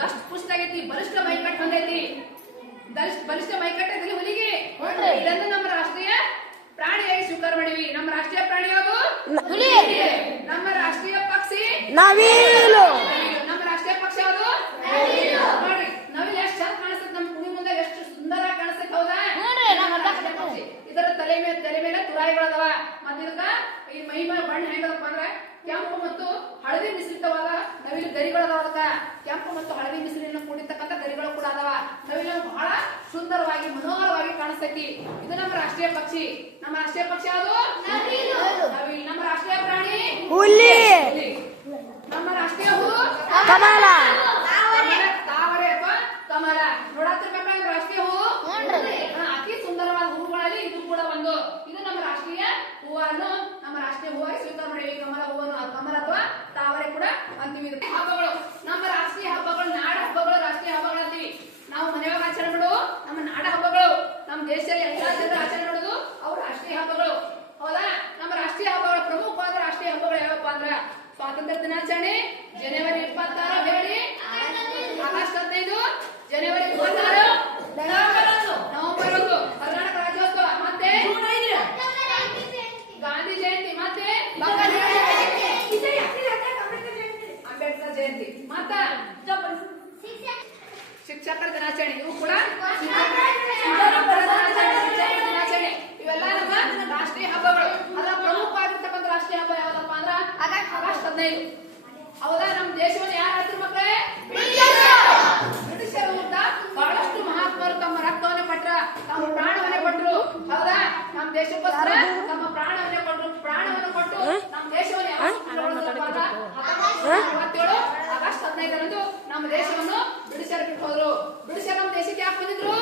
ದಷ್ಟ ಪುಷ್ಟ ಆಗೈತಿ, ಬಲಿಷ್ಠ ಮೈಕಟ್ಟು ಹೊಂದೈತಿ. ಬಲಿಷ್ಠ ಮೈಕಟ್ಟು ಐತಿ ಹುಲಿಗೆ. ಇದನ್ನು ನಮ್ಮ ರಾಷ್ಟ್ರೀಯ ಪ್ರಾಣಿಯಾಗಿ ಸ್ವೀಕಾರ ಮಾಡಿವಿ. ನಮ್ಮ ರಾಷ್ಟ್ರೀಯ ಪ್ರಾಣಿ ಯಾವುದು? ಹುಲಿ. ನಮ್ಮ ರಾಷ್ಟ್ರೀಯ ಪಕ್ಷಿ ನವಿಲು. ನಮ್ಮ ರಾಷ್ಟ್ರೀಯ ಪಕ್ಷಿ ಯಾವುದು? ನೋಡಿ, ನವಿಲು ಎಷ್ಟು ಚಂದ ಕಾಣಿಸ್ತೈತಿ ನಮ್ಮ ಕುಣಿ ಮುಂದೆ, ಎಷ್ಟು ಸುಂದರ ಕಾಣಿಸ್ತೈತಿ. ಹೌದಾ? ಇದರ ತಲೆ ಮೇಲೆ ತುರಾಯಿಗಳದವ. ಮತ್ತೆ ಇದಕ್ಕ ಈ ಮೈ ಮೇಲೆ ಬಣ್ಣ ಹೆಂಗದಪ್ಪ ಅಂದ್ರೆ ಕೆಂಪು ಮತ್ತು ಹಳದಿ ಮಿಶ್ರಿತವಾದ ನವಿಲು ಗರಿಗಳದಾವ. ಅದಕ್ಕ ಕೆಂಪು ಮತ್ತು ಹಳದಿ ಮಿಶ್ರಿನ ಕೂಡಿರ್ತಕ್ಕಂಥ ಗರಿಗಳು ಕೂಡ ಅದಾವ. ನವಿಲು ಬಹಳ ಸುಂದರವಾಗಿ ಮನೋಹರವಾಗಿ ಕಾಣಿಸ್ತೈತಿ. ಇದು ನಮ್ಮ ರಾಷ್ಟ್ರೀಯ ಪಕ್ಷಿ. ನಮ್ಮ ರಾಷ್ಟ್ರೀಯ ಪಕ್ಷಿ ಯಾವುದು? ನವಿಲು. ನಮ್ಮ ರಾಷ್ಟ್ರೀಯ ಪ್ರಾಣಿ ಹುಲಿ. ನಮ್ಮ ರಾಷ್ಟ್ರೀಯ ಹೂ ಕಮಲ. ತಾವರೆ ಅಥವಾ ಕಮಲ. ನೋಡತ್ತಿರ್ಬೇಕಂದ್ರೆ ರಾಷ್ಟ್ರೀಯ ಹೂ ಅತಿ ಸುಂದರವಾದ ಹೂಗಳಲ್ಲಿ ಇದು ಕೂಡ ಒಂದು. ಇದು ನಮ್ಮ ರಾಷ್ಟ್ರೀಯ ಹೂವನ್ನು ನಮ್ಮ ರಾಷ್ಟ್ರೀಯ ಹೂವಾಗಿ ಸ್ವೀಕಾರ ಮಾಡಿವಿ. ಕಮಲ ಹೂವನ್ನು ಕಮಲ ಅಥವಾ ತಾವರೆ ಕೂಡ ಅಂತೀವಿ. ಹಬ್ಬಗಳು ನಮ್ಮ ರಾಷ್ಟ್ರೀಯ ಹಬ್ಬಗಳು, ನಾಡ ಹಬ್ಬಗಳು ರಾಷ್ಟ್ರೀಯ ಹಬ್ಬಗಳು ಅಂತೀವಿ. ನಾವು ಮನೆಯೊಳಗೆ ಆಚರಣೆ ಮಾಡೋದು ನಮ್ಮ ನಾಡ ಹಬ್ಬಗಳು. ನಮ್ಮ ದೇಶದಲ್ಲಿ ಎಲ್ಲಾ ಜನರು ಆಚರಣೆ ಮಾಡೋದು ಅವ್ರ ರಾಷ್ಟ್ರೀಯ ಹಬ್ಬಗಳು. ಹೌದಾ? ನಮ್ಮ ರಾಷ್ಟ್ರೀಯ ಹಬ್ಬಗಳು ಪ್ರಮುಖವಾದ ರಾಷ್ಟ್ರೀಯ ಹಬ್ಬಗಳು ಯಾವಪ್ಪ ಅಂದ್ರ ಸ್ವಾತಂತ್ರ್ಯ ದಿನಾಚರಣೆ ಜನವರಿ 26 ಹೇಳಿ, ಆಗಸ್ಟ್ 15 ಜನವರಿ 26 ನವೆಂಬರ್ 1 ಕರ್ನಾಟಕ ರಾಜ್ಯೋತ್ಸವ, ಮತ್ತೆ ಗಾಂಧಿ ಜಯಂತಿ, ಮತ್ತೆ ಅಂಬೇಡ್ಕರ್ ಜಯಂತಿ, ಮತ್ತ ಶಿಕ್ಷಕರ ದಿನಾಚರಣೆ. ಇವು ಕೂಡ ದಿನಾಚರಣೆ. ಇವೆಲ್ಲ ನಮ್ಮ ರಾಷ್ಟ್ರೀಯ ಹಬ್ಬಗಳು. ಅದರ ಪ್ರಮುಖವಾಗಿರ್ತಕ್ಕಂಥ ರಾಷ್ಟ್ರೀಯ ಹಬ್ಬ ಯಾವ್ದಪ್ಪ ಅಂದ್ರ ಆಗಸ್ಟ್ 15. ಹೌದಾ? ನಮ್ಮ ದೇಶವನ್ನು ಯಾರು ಆಳ್ತಿರು ಮಕ್ಕಳೇ? ಬ್ರಿಟಿಷರ ವಿರುದ್ಧ ಬಹಳಷ್ಟು ಮಹಾತ್ಮರು ತಮ್ಮ ರಕ್ತವನ್ನೇ ಕೊಟ್ರ, ತಮ್ಮ ಪ್ರಾಣವನ್ನೇ ಕೊಟ್ಟರು. ಹೌದಾ? ನಮ್ಮ ದೇಶಕ್ಕೋಸ್ಕರ ತಮ್ಮ ಪ್ರಾಣವನ್ನೇ ಕೊಟ್ಟು ನಮ್ಮ ದೇಶವನ್ನು 1947 ಆಗಸ್ಟ್ 15ರಂದು ನಮ್ಮ ದೇಶವನ್ನು ಬ್ರಿಟಿಷರು ಬಿಟ್ಟು ಹೋದ್ರು. ಬ್ರಿಟಿಷರು ನಮ್ಮ ದೇಶಕ್ಕೆ ಯಾಕೆ ಬಂದಿದ್ರು?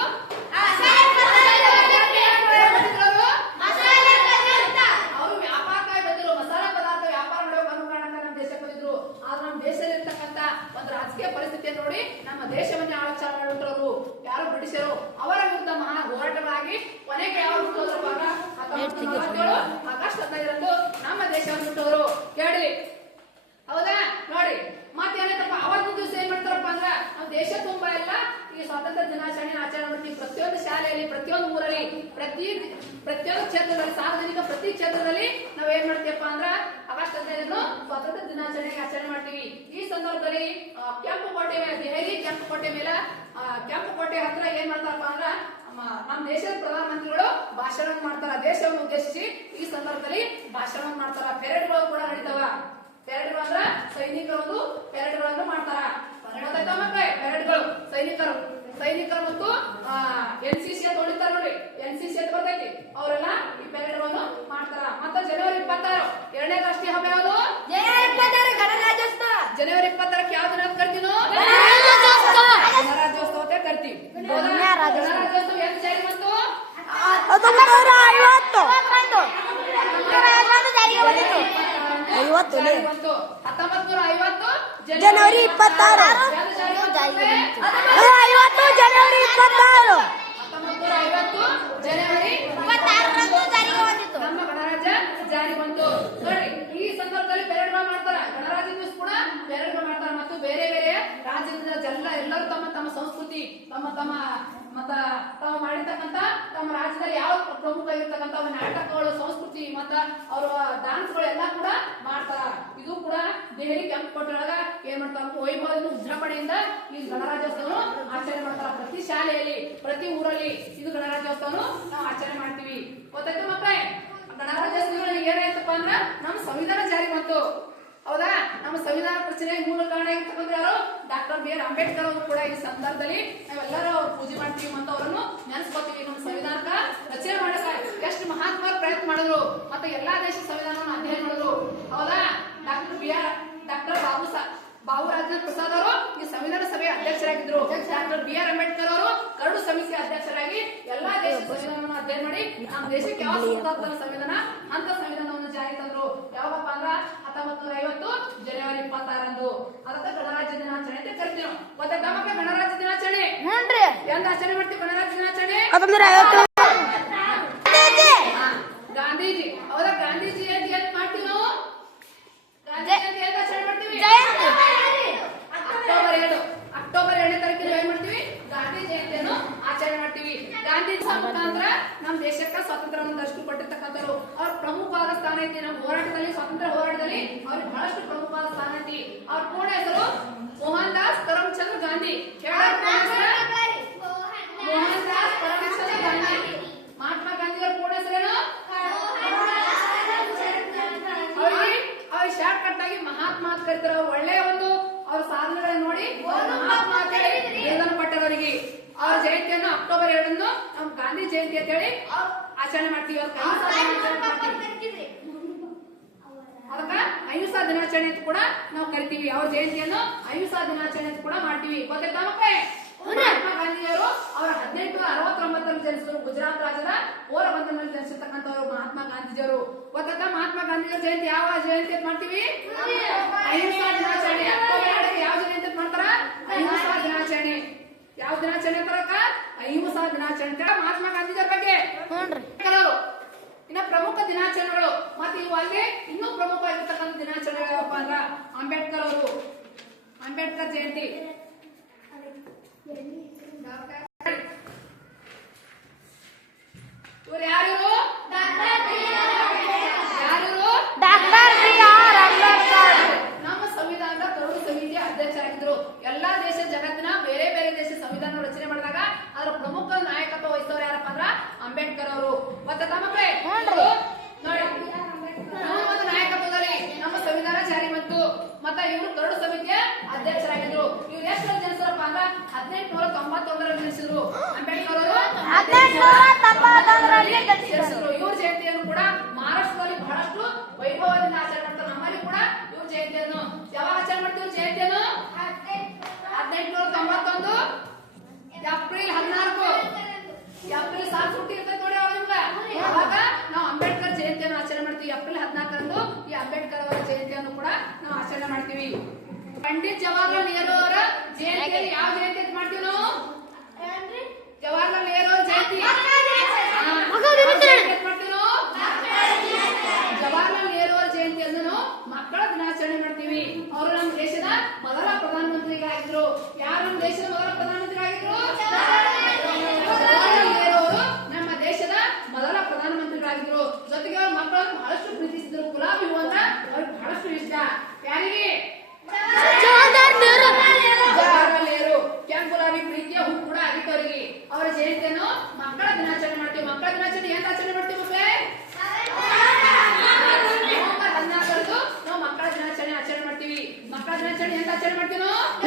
ಕೊನೆಗೆ ಯಾವಾಗ ಹುಟ್ಟೋದ್ರಪ್ಪ ಅಂದ್ರ 1947 ಆಗಸ್ಟ್ 15ರಂದು ನಮ್ಮ ದೇಶವನ್ನು ಹುಟ್ಟೋರು. ಕೇಳಿ ಹೌದಾ? ನೋಡಿ ಮತ್ತೇನೈತಪ್ಪ ಅವತ್ತು ದಿವಸ ಏನ್ ಮಾಡ್ತಾರಪ್ಪ ಅಂದ್ರ ನಾವು ದೇಶ ತುಂಬಾ ಎಲ್ಲ ಈ ಸ್ವಾತಂತ್ರ್ಯ ದಿನಾಚರಣೆ ಆಚರಣೆ ಮಾಡ್ತೀವಿ. ಪ್ರತಿಯೊಂದು ಶಾಲೆಯಲ್ಲಿ, ಪ್ರತಿಯೊಂದು ಊರಲ್ಲಿ, ಪ್ರತಿಯೊಂದು ಕ್ಷೇತ್ರದಲ್ಲಿ, ಸಾರ್ವಜನಿಕ ಪ್ರತಿ ಕ್ಷೇತ್ರದಲ್ಲಿ ನಾವ್ ಏನ್ ಮಾಡ್ತೀವಪ್ಪ ಅಂದ್ರ ಆಗಸ್ಟ್ 15ನ್ನು ಸ್ವಾತಂತ್ರ್ಯ ದಿನಾಚರಣೆ ಆಚರಣೆ ಮಾಡ್ತೀವಿ. ಈ ಸಂದರ್ಭದಲ್ಲಿ ಕೆಂಪುಕೋಟೆ ಮೇಲೆ, ದೆಹಲಿ ಕೆಂಪುಕೋಟೆ ಮೇಲೆ, ಕೆಂಪುಕೋಟೆ ಹತ್ರ ಏನ್ ಮಾಡ್ತಾರಪ್ಪ ಅಂದ್ರ ನಮ್ಮ ದೇಶದ ಪ್ರಧಾನಮಂತ್ರಿಗಳು ಭಾಷಣ ಮಾಡ್ತಾರ. ದೇಶವನ್ನು ಉದ್ದೇಶಿಸಿ ಈ ಸಂದರ್ಭದಲ್ಲಿ ಭಾಷಣ ಮಾಡ್ತಾರ. ಪೆರೇಡ್ಗಳು ಕೂಡ ನಡೀತಾವ. ಪೆರೇಡ್ಗಳು ಅಂದ್ರ ಸೈನಿಕರು ಪೆರೇಡ್ಗಳನ್ನು ಮಾಡ್ತಾರ. ಪೆರೇಡ್ಗಳು ಸೈನಿಕರು ಮತ್ತು NCC ಅಂತ ಹೊಡಿತಾರ ನೋಡಿ, NCC ಅಂತ ಬರ್ತೈತಿ, ಅವರೆಲ್ಲ ಈ ಪೆರೇಡ್ಗಳನ್ನು ಮಾಡ್ತಾರ. ಮತ್ತೆ ಜನವರಿ 26 ಎರಡನೇ ರಾಷ್ಟ್ರೀಯ ಹಬ್ಬ ಯಾವುದು? ಜನವರಿ 26ಕ್ಕೆ ಯಾವ ದಿನ ಕರಿತೀವಿ ನಾವು? ಗಣರಾಜ್ಯೋತ್ಸವ ಅಂತ ಕರಿತೀವಿ. ಗಣರಾಜ್ಯೋತ್ಸವ ಎಷ್ಟು ಜಾರಿ ಬಂತು? 1950 ಜನವರಿ 26 ಜನವರಿ 26 ನಮ್ಮ ಗಣರಾಜ್ಯ ಜಾರಿ ಬಂತು. ನೋಡಿ ಈ ಸಂದರ್ಭದಲ್ಲಿ ಪೆರೇಡ್ಗಳು ಮಾಡ್ತಾರ. ಗಣರಾಜ್ಯ ದಿವಸ ಕೂಡ ಪೆರೇಡ್ಗಳು ಮಾಡ್ತಾರ. ಮತ್ತು ಬೇರೆ ಬೇರೆ ರಾಜ್ಯದಿಂದ ಎಲ್ಲರೂ ತಮ್ಮ ತಮ್ಮ ಸಂಸ್ಕೃತಿ, ತಾವು ಮಾಡಿರ್ತಕ್ಕಂತ ತಮ್ಮ ರಾಜ್ಯದಲ್ಲಿ ಯಾವ ಪ್ರಮುಖ ಇರ್ತಕ್ಕಂತ ನಾಟಕಗಳು, ಸಂಸ್ಕೃತಿ ಮತ್ತ ಅವರ ಡಾನ್ಸ್ಗಳು ಎಲ್ಲ ಕೂಡ ಮಾಡ್ತಾರ. ಇದು ಕೂಡ ದೆಹಲಿ ಕೆಂಪುಕೋಟೆ ಒಳಗ ಏನ್ ಮಾಡ್ತಾರ? ವೈಭವದಿಂದ ವಿಜೃಂಭಣೆಯಿಂದ ಈ ಗಣರಾಜ್ಯೋತ್ಸವ ಆಚರಣೆ ಮಾಡ್ತಾರ. ಪ್ರತಿ ಶಾಲೆಯಲ್ಲಿ, ಪ್ರತಿ ಊರಲ್ಲಿ ಇದು ಗಣರಾಜ್ಯೋತ್ಸವ ನಾವು ಆಚರಣೆ ಮಾಡ್ತೀವಿ. ಗೊತ್ತಾಯ್ತು ಮಕ್ಕಳೇ? ಗಣರಾಜ್ಯೋತ್ಸವ ಏನಾಯ್ತಪ್ಪ ಅಂದ್ರ ನಮ್ಮ ಸಂವಿಧಾನ ಜಾರಿ ಬಂತು. ಹೌದಾ? ನಮ್ಮ ಸಂವಿಧಾನ ರಚನೆ ಮೂಲ ಕಾರಣ ಆಗಿರ್ತಕ್ಕಂಥ ಯಾರು? ಡಾಕ್ಟರ್ BR ಅಂಬೇಡ್ಕರ್ ಅವರು ಕೂಡ ಈ ಸಂದರ್ಭದಲ್ಲಿ ನಾವೆಲ್ಲರೂ ಅವ್ರು ಪೂಜೆ ಮಾಡ್ತೀವಿ ಮತ್ತು ಅವರನ್ನು ನೆನೆಸ್ಕೊತೀವಿ. ನಮ್ಮ ಸಂವಿಧಾನಕ ರಚನೆ ಮಾಡಕ ಎಷ್ಟು ಮಹಾತ್ಮರು ಪ್ರಯತ್ನ ಮಾಡಿದ್ರು, ಮತ್ತೆ ಎಲ್ಲಾ ದೇಶದ ಸಂವಿಧಾನವನ್ನು ಅಧ್ಯಯನ ಮಾಡಿದ್ರು. ಹೌದಾ? ಡಾಕ್ಟರ್ ಬಾಬು ರಾಜೇಂದ್ರ ಪ್ರಸಾದ್ ಅವರು ಈ ಸಂವಿಧಾನ ಸಭೆಯ ಅಧ್ಯಕ್ಷರಾಗಿದ್ರು. ಡಾಕ್ಟರ್ BR ಅಂಬೇಡ್ಕರ್ ಅವರು ಕರಡು ಸಮಿತಿ ಅಧ್ಯಕ್ಷರಾಗಿ ಎಲ್ಲಾ ದೇಶದ ಸಂವಿಧಾನವನ್ನು ಅಧ್ಯಯನ ಮಾಡಿ ನಮ್ಮ ದೇಶಕ್ಕೆ ಯಾವ ಸೂಕ್ತ ಸಂವಿಧಾನ ಅಂತ ಸಂವಿಧಾನವನ್ನು ಜಾರಿ ತಂದ್ರು. ಯಾವಪ್ಪ ಅಂದ್ರ 1950 ಜನವರಿ 26ರಂದು. ಅದಕ್ಕೆ ಗಣರಾಜ್ಯ ದಿನಾಚರಣೆ ಅಂತ ಕರಿತೀವಿ. ಮತ್ತೆ ತಮ್ಮ ಗಣರಾಜ್ಯ ದಿನಾಚರಣೆ ಎಂದ ಆಚರಣೆ ಮಾಡ್ತೀವಿ? ಗಣರಾಜ್ಯ ದಿನಾಚರಣೆ 1950 ಗಾಂಧೀಜಿ. ಹೌದಾ? ಗಾಂಧೀಜಿ ಜಯಂತಿ ಅಂತ ಮಾಡ್ತೀವಿ ನಾವು. ಗಾಂಧಿ ಜಯಂತಿ ಅಂತ ಆಚರಣೆ ಮಾಡ್ತೀವಿ ಅಕ್ಟೋಬರ್ 2ನೇ ತಾರೀಕಿಗೆ ಏನ್ ಮಾಡ್ತೀವಿ? ಗಾಂಧಿ ಜಯಂತಿಯನ್ನು ಆಚರಣೆ ಮಾಡ್ತೀವಿ. ಗಾಂಧೀಜಿ ಮುಖಾಂತರ ನಮ್ಮ ದೇಶಕ್ಕೆ ಸ್ವಾತಂತ್ರ್ಯವನ್ನು ದೊರಕಿಸಿಕೊಟ್ಟಿರ್ತಕ್ಕಂಥವ್ರು. ಅವ್ರ ಪ್ರಮುಖವಾದ ಸ್ಥಾನ ಐತಿ ನಮ್ಮ ಹೋರಾಟದಲ್ಲಿ, ಸ್ವಾತಂತ್ರ್ಯ ಹೋರಾಟದಲ್ಲಿ ಅವ್ರಿಗೆ ಬಹಳಷ್ಟು ಪ್ರಮುಖವಾದ ಸ್ಥಾನ ಐತಿ. ಅವ್ರ ಪೂರ್ಣ ಹೆಸರು ಮೋಹನ್ ದಾಸ್ ಕರಮ್ಚಂದ್ ಗಾಂಧಿ. ಮೋಹನ್ ದಾಸ್ ಕರಮ್ಚಂದ್ ಗಾಂಧಿ. ಮಹಾತ್ಮ ಗಾಂಧಿ ಅವರ ಪೂರ್ಣ ಹೆಸರೇನು? ಅವ್ರಿಗೆ ಶಾರ್ಟ್ ಕಟ್ ಆಗಿ ಮಹಾತ್ಮ ಅಂತ ಕರೀತಾರೆ. ಅವ್ರು ಒಳ್ಳೆಯ ಒಂದು ಅವ್ರ ಸಾಧನೆಗಳನ್ನ ನೋಡಿ ಮಹಾತ್ಮ ಅಂತ ಹೇಳಿ ಬಿರುದನ್ನು ಕೊಟ್ಟವರಿಗೆ. ಅವ್ರ ಜಯಂತಿಯನ್ನು ಅಕ್ಟೋಬರ್ 2ರಂದು ನಮ್ಮ ಗಾಂಧಿ ಜಯಂತಿ ಅಂತ ಹೇಳಿ ಆಚರಣೆ ಮಾಡ್ತೀವಿ. ಅದಕ್ಕ ಅಹಿಂಸಾ ದಿನಾಚರಣೆ ಅಂತ ಕೂಡ ನಾವು ಕರಿತೀವಿ. ಅವ್ರ ಜಯಂತಿಯನ್ನು ಅಹಿಂಸಾ ದಿನಾಚರಣೆ ಅಂತ ಕೂಡ ಮಾಡ್ತೀವಿ. ಗೊತ್ತಾಯ್ತಾ ಮಕ್ಕಳೇ? ಮಹಾತ್ಮ ಗಾಂಧಿಯವರು ಅವರ 1869ರಲ್ಲಿ ಜನಿಸಿದ್ರು. ಗುಜರಾತ್ ರಾಜ್ಯದ ಪೋರಬಂದರ್ನಲ್ಲಿ ಜನಿಸಿರ್ತಕ್ಕಂಥವ್ರು ಮಹಾತ್ಮ ಗಾಂಧೀಜಿಯವರು. ಗೊತ್ತಾಯ್ತಾ? ಮಹಾತ್ಮ ಗಾಂಧೀಜಿಯವರ ಜಯಂತಿ ಯಾವ ಜಯಂತಿ ಅಂತ ಮಾಡ್ತೀವಿ? ಅಹಿಂಸಾ ದಿನಾಚರಣೆ. ಅಕ್ಟೋಬರ್ 2ಕ್ಕೆ ಯಾವ ಜಯಂತಿ ಅಂತ ಮಾಡ್ತಾರ? ಅಹಿಂಸಾ ದಿನಾಚರಣೆ. ಯಾವ ದಿನಾಚರಣೆ ಅಂತಾರಕ್ಕ? ಅಹಿಂಸಾ ದಿನಾಚರಣೆ ಅಂತ. ಮಹಾತ್ಮ ಗಾಂಧೀಜಿಯವರ ಬಗ್ಗೆ ಇನ್ನ ಪ್ರಮುಖ ದಿನಾಚರಣೆಗಳು ಮತ್ತೆ ಇವು ಅಲ್ಲೇ ಇನ್ನೂ ಪ್ರಮುಖವಾಗಿರ್ತಕ್ಕಂಥ ದಿನಾಚರಣೆಗಳು ಯಾವಪ್ಪ ಅಂದ್ರ ಅಂಬೇಡ್ಕರ್ ಅವರು. ಅಂಬೇಡ್ಕರ್ ಜಯಂತಿ. ಇವರು ಯಾರು? ನಮ್ಮ ಸಂವಿಧಾನದ ಕರಡು ಸಮಿತಿಯ ಅಧ್ಯಕ್ಷರಾಗಿದ್ರು. ಎಲ್ಲಾ ದೇಶ ಜಗತ್ತಿನ ಬೇರೆ ಬೇರೆ ದೇಶ ಸಂವಿಧಾನ ರಚನೆ ಮಾಡಿದಾಗ ಅದರ ಪ್ರಮುಖ ನಾಯಕತ್ವ ವಹಿಸಿದವರು ಯಾರಪ್ಪ ಅಂದ್ರ ಅಂಬೇಡ್ಕರ್ ಅವರು. ಮತ್ತೆ ಮಕ್ಕಳೇ ನೋಡಿ ಒಂದು ನಾಯಕತ್ವದಲ್ಲಿ ನಮ್ಮ ಸಂವಿಧಾನ ಜಾರಿ ಬಂತು. ಮತ್ತೆ ಇವರು ಕರಡು ಸಮಿತಿಯ ಅಧ್ಯಕ್ಷರಾಗಿದ್ರು. ಇವ್ರು ಎಷ್ಟು ಜನಿಸಿದ್ರಪ್ಪ ಅಂದ್ರ 1891ರಲ್ಲಿ ಜನಿಸಿದ್ರು. ಅಂಬೇಡ್ಕರ್ ಅವರು ಇವ್ರ ಜಯಂತಿಯನ್ನು ಕೂಡ ಮಹಾರಾಷ್ಟ್ರದಲ್ಲಿ ಬಹಳಷ್ಟು ವೈಭವದಿಂದ ಆಚರಣೆ ಮಾಡ್ತಾರೆ. ನಮ್ಮಲ್ಲಿ ಕೂಡ ಇವ್ರ ಜಯಂತಿಯನ್ನು ಯಾವಾಗ ಆಚರಣೆ ಮಾಡ್ತೀವಿ? ಜಯಂತಿಯನ್ನು 1891 ಏಪ್ರಿಲ್ 14 ಏಪ್ರಿಲ್ ಸಾಲ್ ಸುಟ್ಟಿ ಇರ್ತದೆ ನೋಡಿ ಅವಾಗ ನಾವು ಅಂಬೇಡ್ಕರ್ ಜಯಂತಿಯನ್ನು ಆಚರಣೆ ಮಾಡ್ತೀವಿ. ಏಪ್ರಿಲ್ 14ರಂದು ಈ ಅಂಬೇಡ್ಕರ್ ಅವರ ಜಯಂತಿಯನ್ನು ಕೂಡ ನಾವು ಆಚರಣೆ ಮಾಡ್ತೀವಿ. ಪಂಡಿತ್ ಜವಾಹರ್ಲಾಲ್ ನೆಹರು ಅವರ ಜಯಂತಿಯನ್ನು ಯಾವ ಜಯಂತಿ ಅಂತ ಮಾಡ್ತೀವಿ ನಾವು? ಜವಾಹರ್ಲಾಲ್ ನೆಹರು ಅವರ ಜಯಂತಿ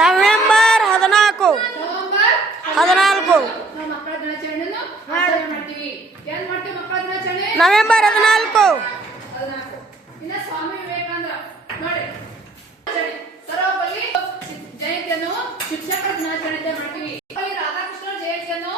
ನವೆಂಬರ್ 14 ನವೆಂಬರ್ 14 ನಾವು ಮಕ್ಕಳ ದಿನಾಚರಣೆಯನ್ನು ಆಚರಣೆ ಮಾಡ್ತೀವಿ. ಏನ್ ಮಾಡ್ತೀವಿ ಮಕ್ಕಳ ದಿನಾಚರಣೆ? ನವೆಂಬರ್ 14 14. ಇನ್ನ ಸ್ವಾಮಿ ವಿವೇಕಾನಂದ ನೋಡಿ ಸರ್ವಪಲ್ಲಿ ಜಯಂತಿಯನ್ನು ಶಿಕ್ಷಕರ ದಿನಾಚರಣೆ ಅಂತ ಮಾಡ್ತೀವಿ. ಅಲ್ಲಿ ರಾಧಾಕೃಷ್ಣ ಜಯಂತಿಯನ್ನು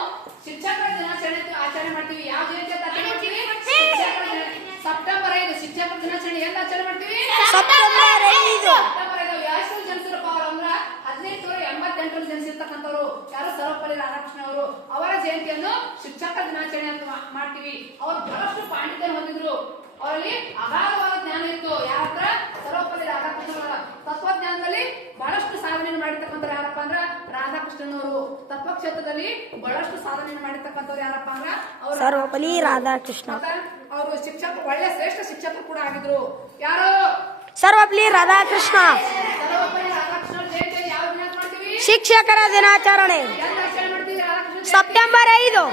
ಶಿಕ್ಷಕರ ದಿನಾಚರಣೆ ಅಂತ ಆಚರಣೆ ಮಾಡ್ತೀವಿ. ಯಾವ ಜಯಂತಿ ಅಂತ ಆಚರಣೆ ಮಾಡ್ತೀವಿ? ಶಿಕ್ಷಕರ ದಿನ. ಸೆಪ್ಟೆಂಬರ್ 5 ಶಿಕ್ಷಕರ ದಿನಾಚರಣೆ ಎಂದು ಆಚರಣೆ ಮಾಡ್ತೀವಿ? ಸೆಪ್ಟೆಂಬರ್ 5 ಸೆಪ್ಟೆಂಬರ್ 5 ಎಷ್ಟು ಜನಿಸಿರಪ್ಪ ಅವರು ಅಂದ್ರ 1888 ಜನಿಸಿರ್ತಕ್ಕಂಥವ್ರು ಯಾರು ಸರ್ವಪಲ್ಲಿ ರಾಧಾಕೃಷ್ಣ ಅವರು. ಅವರ ಜಯಂತಿಯನ್ನು ಶಿಕ್ಷಕರ ದಿನಾಚರಣೆ ಅಂತ ಮಾಡ್ತೀವಿ. ಅವರು ಬಹಳಷ್ಟು ಪಾಂಡಿತ್ಯ ಹೊಂದಿದ್ರು. ಅವರಲ್ಲಿ ಅಗಾಧವಾದ ಜ್ಞಾನ ಇತ್ತು. ಯಾರ ಹತ್ರ? ಸರ್ವಪಲ್ಲಿ ರಾಧಾಕೃಷ್ಣನವರ. ತತ್ವಜ್ಞಾನದಲ್ಲಿ ಬಹಳಷ್ಟು ಸಾಧನೆಯನ್ನು ಮಾಡಿರ್ತಕ್ಕಂಥ ಯಾರಪ್ಪ ಅಂದ್ರ ರಾಧಾಕೃಷ್ಣನವರು. ತತ್ವ ಕ್ಷೇತ್ರದಲ್ಲಿ ಬಹಳಷ್ಟು ಸಾಧನೆಯನ್ನು ಮಾಡಿರ್ತಕ್ಕಂಥವ್ರು ಯಾರಪ್ಪ ಅಂದ್ರ ಅವರು ಸರ್ವಪಲ್ಲಿ ರಾಧಾಕೃಷ್ಣ. ಅವರು ಶಿಕ್ಷಕ ಒಳ್ಳೆ ಶ್ರೇಷ್ಠ ಶಿಕ್ಷಕರು ಕೂಡ ಆಗಿದ್ರು. ಯಾರು? ಸರ್ವಪಲ್ಲಿ ರಾಧಾಕೃಷ್ಣ. ಸರ್ವಪಲ್ಲಿ ರಾಧಾಕೃಷ್ಣ ಜಯಂತಿ ಯಾವ ದಿನ ಮಾಡ್ತೀವಿ? ಶಿಕ್ಷಕರ ದಿನಾಚರಣೆ ಎಂದು ಆಚರಣೆ ಮಾಡ್ತೀವಿ? Radhakrishna September 5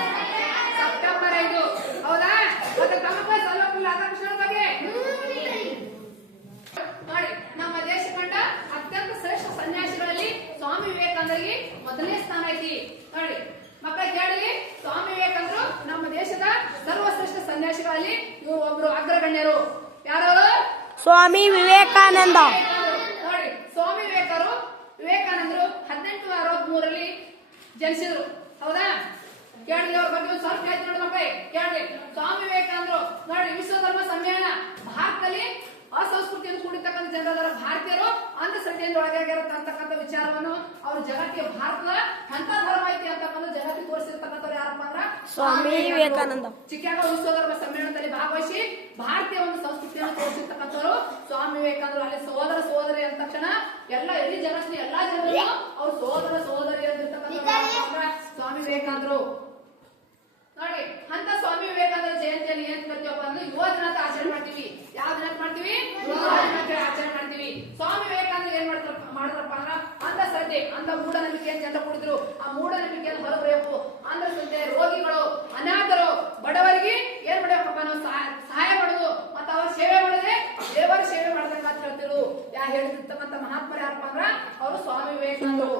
September 5. ಹೌದಾ? ಮತ್ತೆ ತಮ್ಮ ಸರ್ವಪಲ್ಲಿ ರಾಧಾಕೃಷ್ಣನ ಬಗ್ಗೆ ನೋಡಿ, ನಮ್ಮ ದೇಶ ಕಂಡ ಅತ್ಯಂತ ಶ್ರೇಷ್ಠ ಸನ್ಯಾಸಿಗಳಲ್ಲಿ ಸ್ವಾಮಿ ವಿವೇಕಾನಂದರಿಗೆ ಮೊದಲನೇ ಸ್ಥಾನ ಐತಿ. ನೋಡಿ ಮಕ್ಕಳ ಕೇಳಿ, ಸ್ವಾಮಿ ವಿವೇಕಾನಂದರು ನಮ್ಮ ದೇಶದ ಸರ್ವಶ್ರೇಷ್ಠ ಸನ್ಯಾಸಿಗಳಲ್ಲಿ ಇವರು ಒಬ್ರು ಅಗ್ರಗಣ್ಯರು. ಯಾರು? ಸ್ವಾಮಿ ವಿವೇಕಾನಂದ. ನೋಡಿ ಸ್ವಾಮಿ ವಿವೇಕಾನಂದರು 1863 ಜನಿಸಿದ್ರು. ಹೌದಾ? ಕೇಳಿ ಅವ್ರ ಬಗ್ಗೆ ಒಂದು ಸ್ವಲ್ಪ ಹೇಳ್ತೀನಿ ನೋಡಿ ಮಕ್ಕಳೇ, ಕೇಳಿ. ಸ್ವಾಮಿ ವಿವೇಕಾನಂದರು ನೋಡಿ ವಿಶ್ವಧರ್ಮ ಸಮ್ಮೇಳನ ಭಾರತದಲ್ಲಿ ಅಸಂಸ್ಕೃತಿಯನ್ನು ಕೂಡಿರ್ತಕ್ಕಂಥ ಜನರ ಭಾರತೀಯರು ಅಂಧಶ್ರದ್ಧೆಯಿಂದ ಒಳಗಾಗಿರತಕ್ಕಂಥ ವಿಚಾರವನ್ನು ಅವರು ಜಗತ್ತಿಗೆ ಭಾರತದ ಅಂತ ಧರ್ಮ ಐತಿ ಅಂತಕ್ಕಂಥ ಜಗತ್ತಿಗೆ ತೋರಿಸಿರ್ತಕ್ಕಂಥವ್ರು ಯಾರಪ್ಪ ಅಂದ್ರ ಸ್ವಾಮಿ ವಿವೇಕಾನಂದ. ಚಿಕಾಗೋ ವಿಶ್ವಧರ್ಮ ಸಮ್ಮೇಳನದಲ್ಲಿ ಭಾಗವಹಿಸಿ ಭಾರತೀಯ ಒಂದು ಸಂಸ್ಕೃತಿಯನ್ನು ತೋರಿಸಿರ್ತಕ್ಕಂಥವ್ರು ಸ್ವಾಮಿ ವಿವೇಕಾನಂದರು. ಅಲ್ಲಿ ಸಹೋದರ ಸಹೋದರಿ ಅಂದ ತಕ್ಷಣ ಎಲ್ಲ ಇಡೀ ಜಗತ್ತಿನ ಎಲ್ಲಾ ಜನರು ಅವ್ರು ಸಹೋದರ ಸಹೋದರಿ ಅಂದಿರ್ತಕ್ಕಂಥ ಸ್ವಾಮಿ ವಿವೇಕಾನಂದರು. ನೋಡಿ ಅಂತ ಸ್ವಾಮಿ ವಿವೇಕಾನಂದ ಜಯಂತಿಯಲ್ಲಿ ಏನ್ ಮಾಡ್ತೀವಪ್ಪ ಅಂದ್ರೆ ಯುವ ದಿನ ಅಂತ ಆಚರಣೆ ಮಾಡ್ತೀವಿ. ಯಾವ ದಿನ ಮಾಡ್ತೀವಿ? ಯುವ ದಿನ ಅಂತ ಆಚರಣೆ ಮಾಡ್ತೀವಿ. ಸ್ವಾಮಿ ವಿವೇಕಾನಂದ ಏನ್ ಮಾಡಿದ್ರಪ್ಪ ಅಂದ್ರ ಅಂಧಶ್ರದ್ಧೆ ಅಂತ ಮೂಢನಂಬಿಕೆಯನ್ನು ಜನರು ಕೂಡಿದ್ರು. ಆ ಮೂಢನಂಬಿಕೆಯನ್ನು ಹೊರಬರಬೇಕು. ಅಂಧಶ್ರದ್ಧೆ ರೋಗಿಗಳು, ಅನಾಥರು, ಬಡವರಿಗೆ ಏನ್ ಮಾಡಬೇಕಪ್ಪ ನಾವು ಸಹಾಯ ಮಾಡುದು ಮತ್ತೆ ಅವರ ಸೇವೆ ಮಾಡಿದ್ರೆ ದೇವರ ಸೇವೆ ಮಾಡ್ದಂಗ ಅಂತ ಹೇಳ್ತಿರು. ಹೇಳಿರ್ತಕ್ಕಂಥ ಮಹಾತ್ಮರು ಯಾರಪ್ಪ ಅಂದ್ರ ಅವರು ಸ್ವಾಮಿ ವಿವೇಕಾನಂದರು.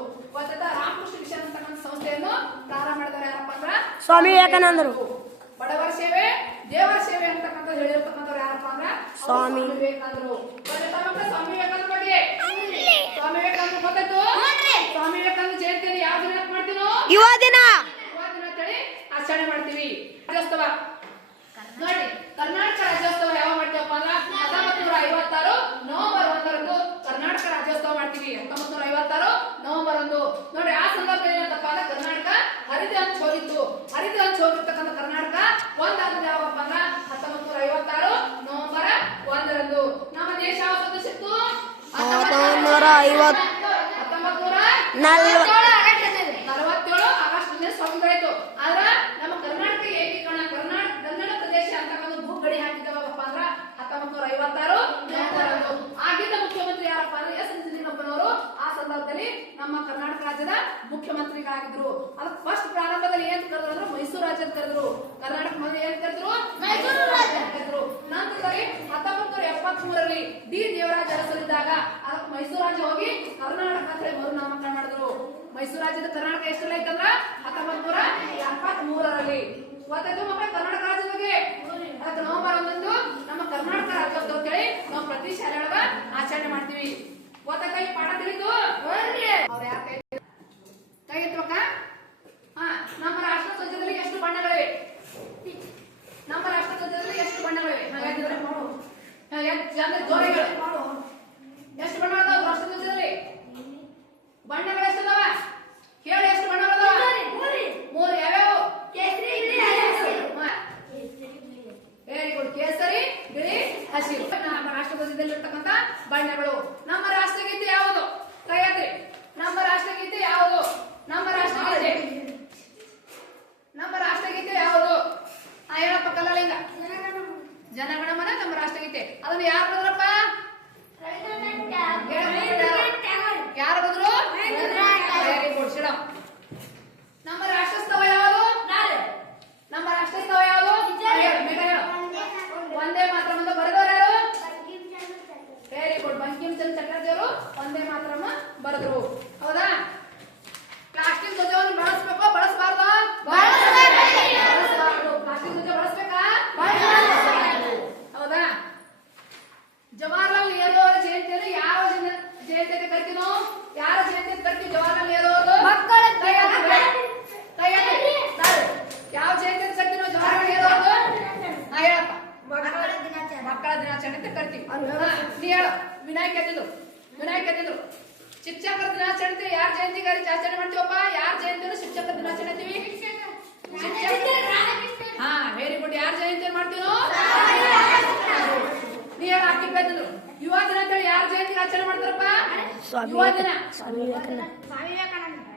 ರಾಮಕೃಷ್ಣ ಮಿಷನ್ ಅಂತಕ್ಕಂಥ ಸಂಸ್ಥೆಯನ್ನು ಪ್ರಾರಂಭ ಮಾಡಿದವರು ಯಾರಪ್ಪ ಅಂದ್ರ ಸ್ವಾಮಿ ವಿವೇಕಾನಂದರು. ಬಡವರ ಸೇವೆ ದೇವರ ಸೇವೆ ಅಂತಕ್ಕಂಥ ಹೇಳಿರ್ತಕ್ಕಂಥವ್ರು ಯಾರಪ್ಪ ಅಂದ್ರ ಸ್ವಾಮಿ ವಿವೇಕಾನಂದರು. ಸ್ವಾಮಿ ವಿವೇಕಾನಂದ ಬಗ್ಗೆ ಸ್ವಾಮಿ ವಿವೇಕಾನಂದ ಗೊತ್ತಾಯ್ತು? ಸ್ವಾಮಿ ವಿವೇಕಾನಂದ ಜಯಂತಿಯನ್ನು ಯಾವ ದಿನ ಮಾಡ್ತೀವಿ ನಾವು? ಯುವ ದಿನ. ಯುವ ದಿನ ಅಂತೇಳಿ ಆಚರಣೆ ಮಾಡ್ತೀವಿ. ರಾಜ್ಯೋತ್ಸವ ನೋಡಿ, ಕರ್ನಾಟಕ ರಾಜ್ಯೋತ್ಸವ ಯಾವ ಮಾಡ್ತೀವಪ್ಪ ಅಂದ್ರ 1956 ನವೆಂಬರ್ 1ರಂದು ಕರ್ನಾಟಕ ರಾಜ್ಯೋತ್ಸವ ಮಾಡ್ತೀವಿ. 1956 ನವೆಂಬರ್ 1. ನೋಡಿ ಆ ಸಂದರ್ಭದಲ್ಲಿ ಏನಂತಪ್ಪ ಅಂದ್ರೆ ಕರ್ನಾಟಕ ಹರಿದು ಹಂಚ್ ಹೋಗಿತ್ತು. ಹರಿದು ಹಂಚ್ ಹೋಗಿರ್ತಕ್ಕಂಥ ಕರ್ನಾಟಕ ಒಂದಾದ ಯಾವಪ್ಪ ಅಂದ್ರ 1956 ನವೆಂಬರ್ 1ರಂದು. ನಮ್ಮ ದೇಶ ಯಾವ ಸಿಕ್ತು? 1947 ಆಗಸ್ಟ್ ಸ್ವಾತಂತ್ರ್ಯ ಆಯ್ತು. ಆದ್ರ ನಮ್ಮ ಕರ್ನಾಟಕ ಏಕೀಕರಣ ಕನ್ನಡ ಪ್ರದೇಶ ಅಂತಕ್ಕಂಥ ಭೂಗಡಿ ಹಾಕಿದವಪ್ಪ ಅಂದ್ರ 1956 ನವೆಂಬರ್ 1. ಆಗಿದ್ದ ಮುಖ್ಯಮಂತ್ರಿ ಯಾರಪ್ಪ ಅಂದ್ರೆ ಎಸ್ ನಿಜಲಿಂಗಪ್ಪನವರು ಆ ಸಂದರ್ಭದಲ್ಲಿ ನಮ್ಮ ಕರ್ನಾಟಕ ರಾಜ್ಯದ ಮುಖ್ಯಮಂತ್ರಿಗಳಾಗಿದ್ರು. ಅದಕ್ಕೆ ಫಸ್ಟ್ ಪ್ರಾರಂಭದಲ್ಲಿ ಏನ್ ಕರೆದ್ರು ಅಂದ್ರೆ ಮೈಸೂರು ರಾಜ್ಯದ ಕರೆದ್ರು. ಕರ್ನಾಟಕ ಮಂದಿ ಏನ್ ಕರೆದ್ರು? ಮೈಸೂರು ರಾಜ್ಯ ಕರೆದ್ರು. ನಂತರದಲ್ಲಿ 1973 ಡಿ ದೇವರಾಜ ಅರಸರಿದ್ದಾಗ ಅದಕ್ಕೆ ಮೈಸೂರು ರಾಜ್ಯ ಹೋಗಿ ಕರ್ನಾಟಕ ಅಂತ ಮರುನಾಮಕರಣ ಮಾಡಿದ್ರು. ಮೈಸೂರು ರಾಜ್ಯದ ಕರ್ನಾಟಕ ಎಷ್ಟರಲ್ಲಿ ಐತಂದ್ರ 1973 ಗೊತ್ತಾಯ್ತು ಮಕ್ಕಳ ಕರ್ನಾಟಕ ರಾಜ್ಯದ ಬಗ್ಗೆ. ಅದಕ್ಕೆ ನವೆಂಬರ್ 1 ನಮ್ಮ ಕರ್ನಾಟಕ ರಾಜ್ಯೋತ್ಸವ ಅಂತೇಳಿ ನಾವು ಪ್ರತಿ ಶಾಲೆಯೊಳಗ ಆಚರಣೆ ಮಾಡ್ತೀವಿ. ಗೊತ್ತಾಯ್ತ? ಈ ಪಾಠ ತಿಳಿದು ಅವ್ರ ಯಾರ ಕೈ ಎತ್ತುವಕ್ಕ? ನಮ್ಮ ರಾಷ್ಟ್ರ ಧ್ವಜದಲ್ಲಿ ಎಷ್ಟು ಬಣ್ಣಗಳಿವೆ? ನಮ್ಮ ರಾಷ್ಟ್ರ ಧ್ವಜದಲ್ಲಿ ಎಷ್ಟು ಬಣ್ಣಗಳಿವೆ? ಹಾಗಾದ್ರೆ ಜೋರಿಗಳು ಎಷ್ಟು ಬಣ್ಣ ಅದಾವ ರಾಷ್ಟ್ರ ಧ್ವಜದಲ್ಲಿ? ಬಣ್ಣಗಳು ಎಷ್ಟು ಅದಾವ? ಕೇಳಿ ಎಷ್ಟು ಬಣ್ಣಗಳು ಅದಾವ? 3. ಯಾವ್ಯಾವ? Very good. ಕೇಸರಿ, ಬಿಳಿ, ಹಸಿರು ನಮ್ಮ ರಾಷ್ಟ್ರ ಧ್ವಜದಲ್ಲಿ ಇರ್ತಕ್ಕಂಥ ಬಣ್ಣಗಳು. ನಮ್ಮ ರಾಷ್ಟ್ರಗೀತೆ ಯಾವುದು? ಕೈಯತ್ರಿ. ನಮ್ಮ ರಾಷ್ಟ್ರಗೀತೆ ಯಾವುದು? ನಮ್ಮ ರಾಷ್ಟ್ರಗೀತೆ ಯಾವುದು? ಹೇಳಪ್ಪ ಕಲ್ಲಲಿಂಗ. ಜನಗಣಮನ ನಮ್ಮ ರಾಷ್ಟ್ರಗೀತೆ. ಅದನ್ನು ಯಾರು ಬದ್ರಪ್ಪ? ಯಾರು ಬದ್ರು? Very good. ಶಿಡ. ನಮ್ಮ ರಾಷ್ಟ್ರಸ್ತವ ಯಾವುದು? ನಮ್ಮ ರಾಷ್ಟ್ರಸ್ತವ ಯಾವುದು? ಒಂದೇ ಮಾತ್ರ ಬರೆದವರು ಯಾರು? Very good. ಬಂಕಿಂ ಚಂದ್ರ ಚಟರ್ಜಿ ಅವರು ಒಂದೇ ಮಾತ್ರ ಬರೆದ್ರು. ಹೌದಾ? ಹೇಳು. ವಿನಾಯಕ ಎದ್ದಿದ್ರು. ಶಿಕ್ಷಕರ ದಿನಾಚರಣೆ ಯಾರ ಜಯಂತಿಗಾರಿ ಆಚರಣೆ ಮಾಡ್ತೀವಪ್ಪ? ಯಾರ ಜಯಂತಿಯನ್ನು ಶಿಕ್ಷಕರ ದಿನಾಚರಣೆ ಅಂತೀವಿ? ಹಾ, ವೆರಿ ಗುಡ್. ಯಾರ ಜಯಂತಿ ಮಾಡ್ತೀವೋ? ನೀ ಹೇಳ. ಹಾಕಿ ಬೆದ್ದಿದ್ರು. ಯುವ ದಿನ ಅಂತೇಳಿ ಯಾರ ಜಯಂತಿ ಆಚರಣೆ ಮಾಡ್ತಾರಪ್ಪ? ಯುವ ದಿನ.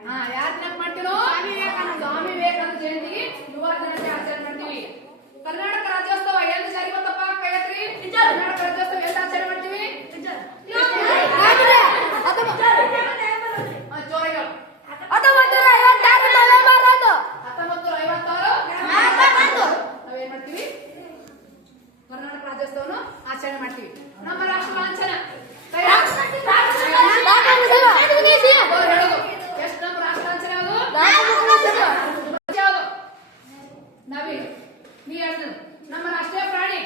ಹಾ, ಯಾರ ದಿನ ಮಾಡ್ತೀನೋ? ಸ್ವಾಮಿ ವಿವೇಕಾನಂದ ಜಯಂತಿಗೆ ಯುವ ದಿನ ಆಚರಣೆ ಮಾಡ್ತೀವಿ. ಕರ್ನಾಟಕ ರಾಜ್ಯೋತ್ಸವ ಎಲ್ಲಿ ಜಾರಿ ಬಂತಪ್ಪ? ಕೈ ಎತ್ತಿ. ಕರ್ನಾಟಕ ರಾಜ್ಯೋತ್ಸವ ಎಲ್ಲಿ ಆಚರಣೆ ಮಾಡ್ತೀವಿ? ಜೋರಾಗಿ ಹೇಳು. 1956 ನಾವೇನ್ ಮಾಡ್ತೀವಿ? ಕರ್ನಾಟಕ ರಾಜ್ಯೋತ್ಸವವನ್ನು ಆಚರಣೆ ಮಾಡ್ತೀವಿ. ನಮ್ಮ ರಾಷ್ಟ್ರ ಲಾಂಛನ ಹೇಳೋದು ಎಷ್ಟು? ನಮ್ಮ ರಾಷ್ಟ್ರ ಲಾಂಛನ ಯಾವುದು? ನವಿಲು. ನೀ ಹೇಳಿದ್ರು. ನಮ್ಮ ರಾಷ್ಟ್ರೀಯ ಪ್ರಾಣಿ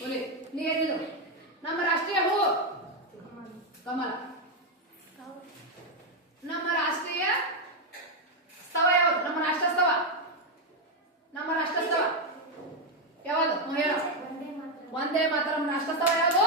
ಹುಲಿ. ನೀ ಹೇಳಿದ್ರು. ನಮ್ಮ ರಾಷ್ಟ್ರೀಯ ಹೂ ಕಮಲ. ನಮ್ಮ ರಾಷ್ಟ್ರೀಯ ಸ್ತವ ಯಾವುದು? ನಮ್ಮ ರಾಷ್ಟ್ರಸ್ತವ ಯಾವುದು? ಹೇಳು. ವಂದೇ ಮಾತರಂ. ರಾಷ್ಟ್ರಸ್ತವ ಯಾವುದು?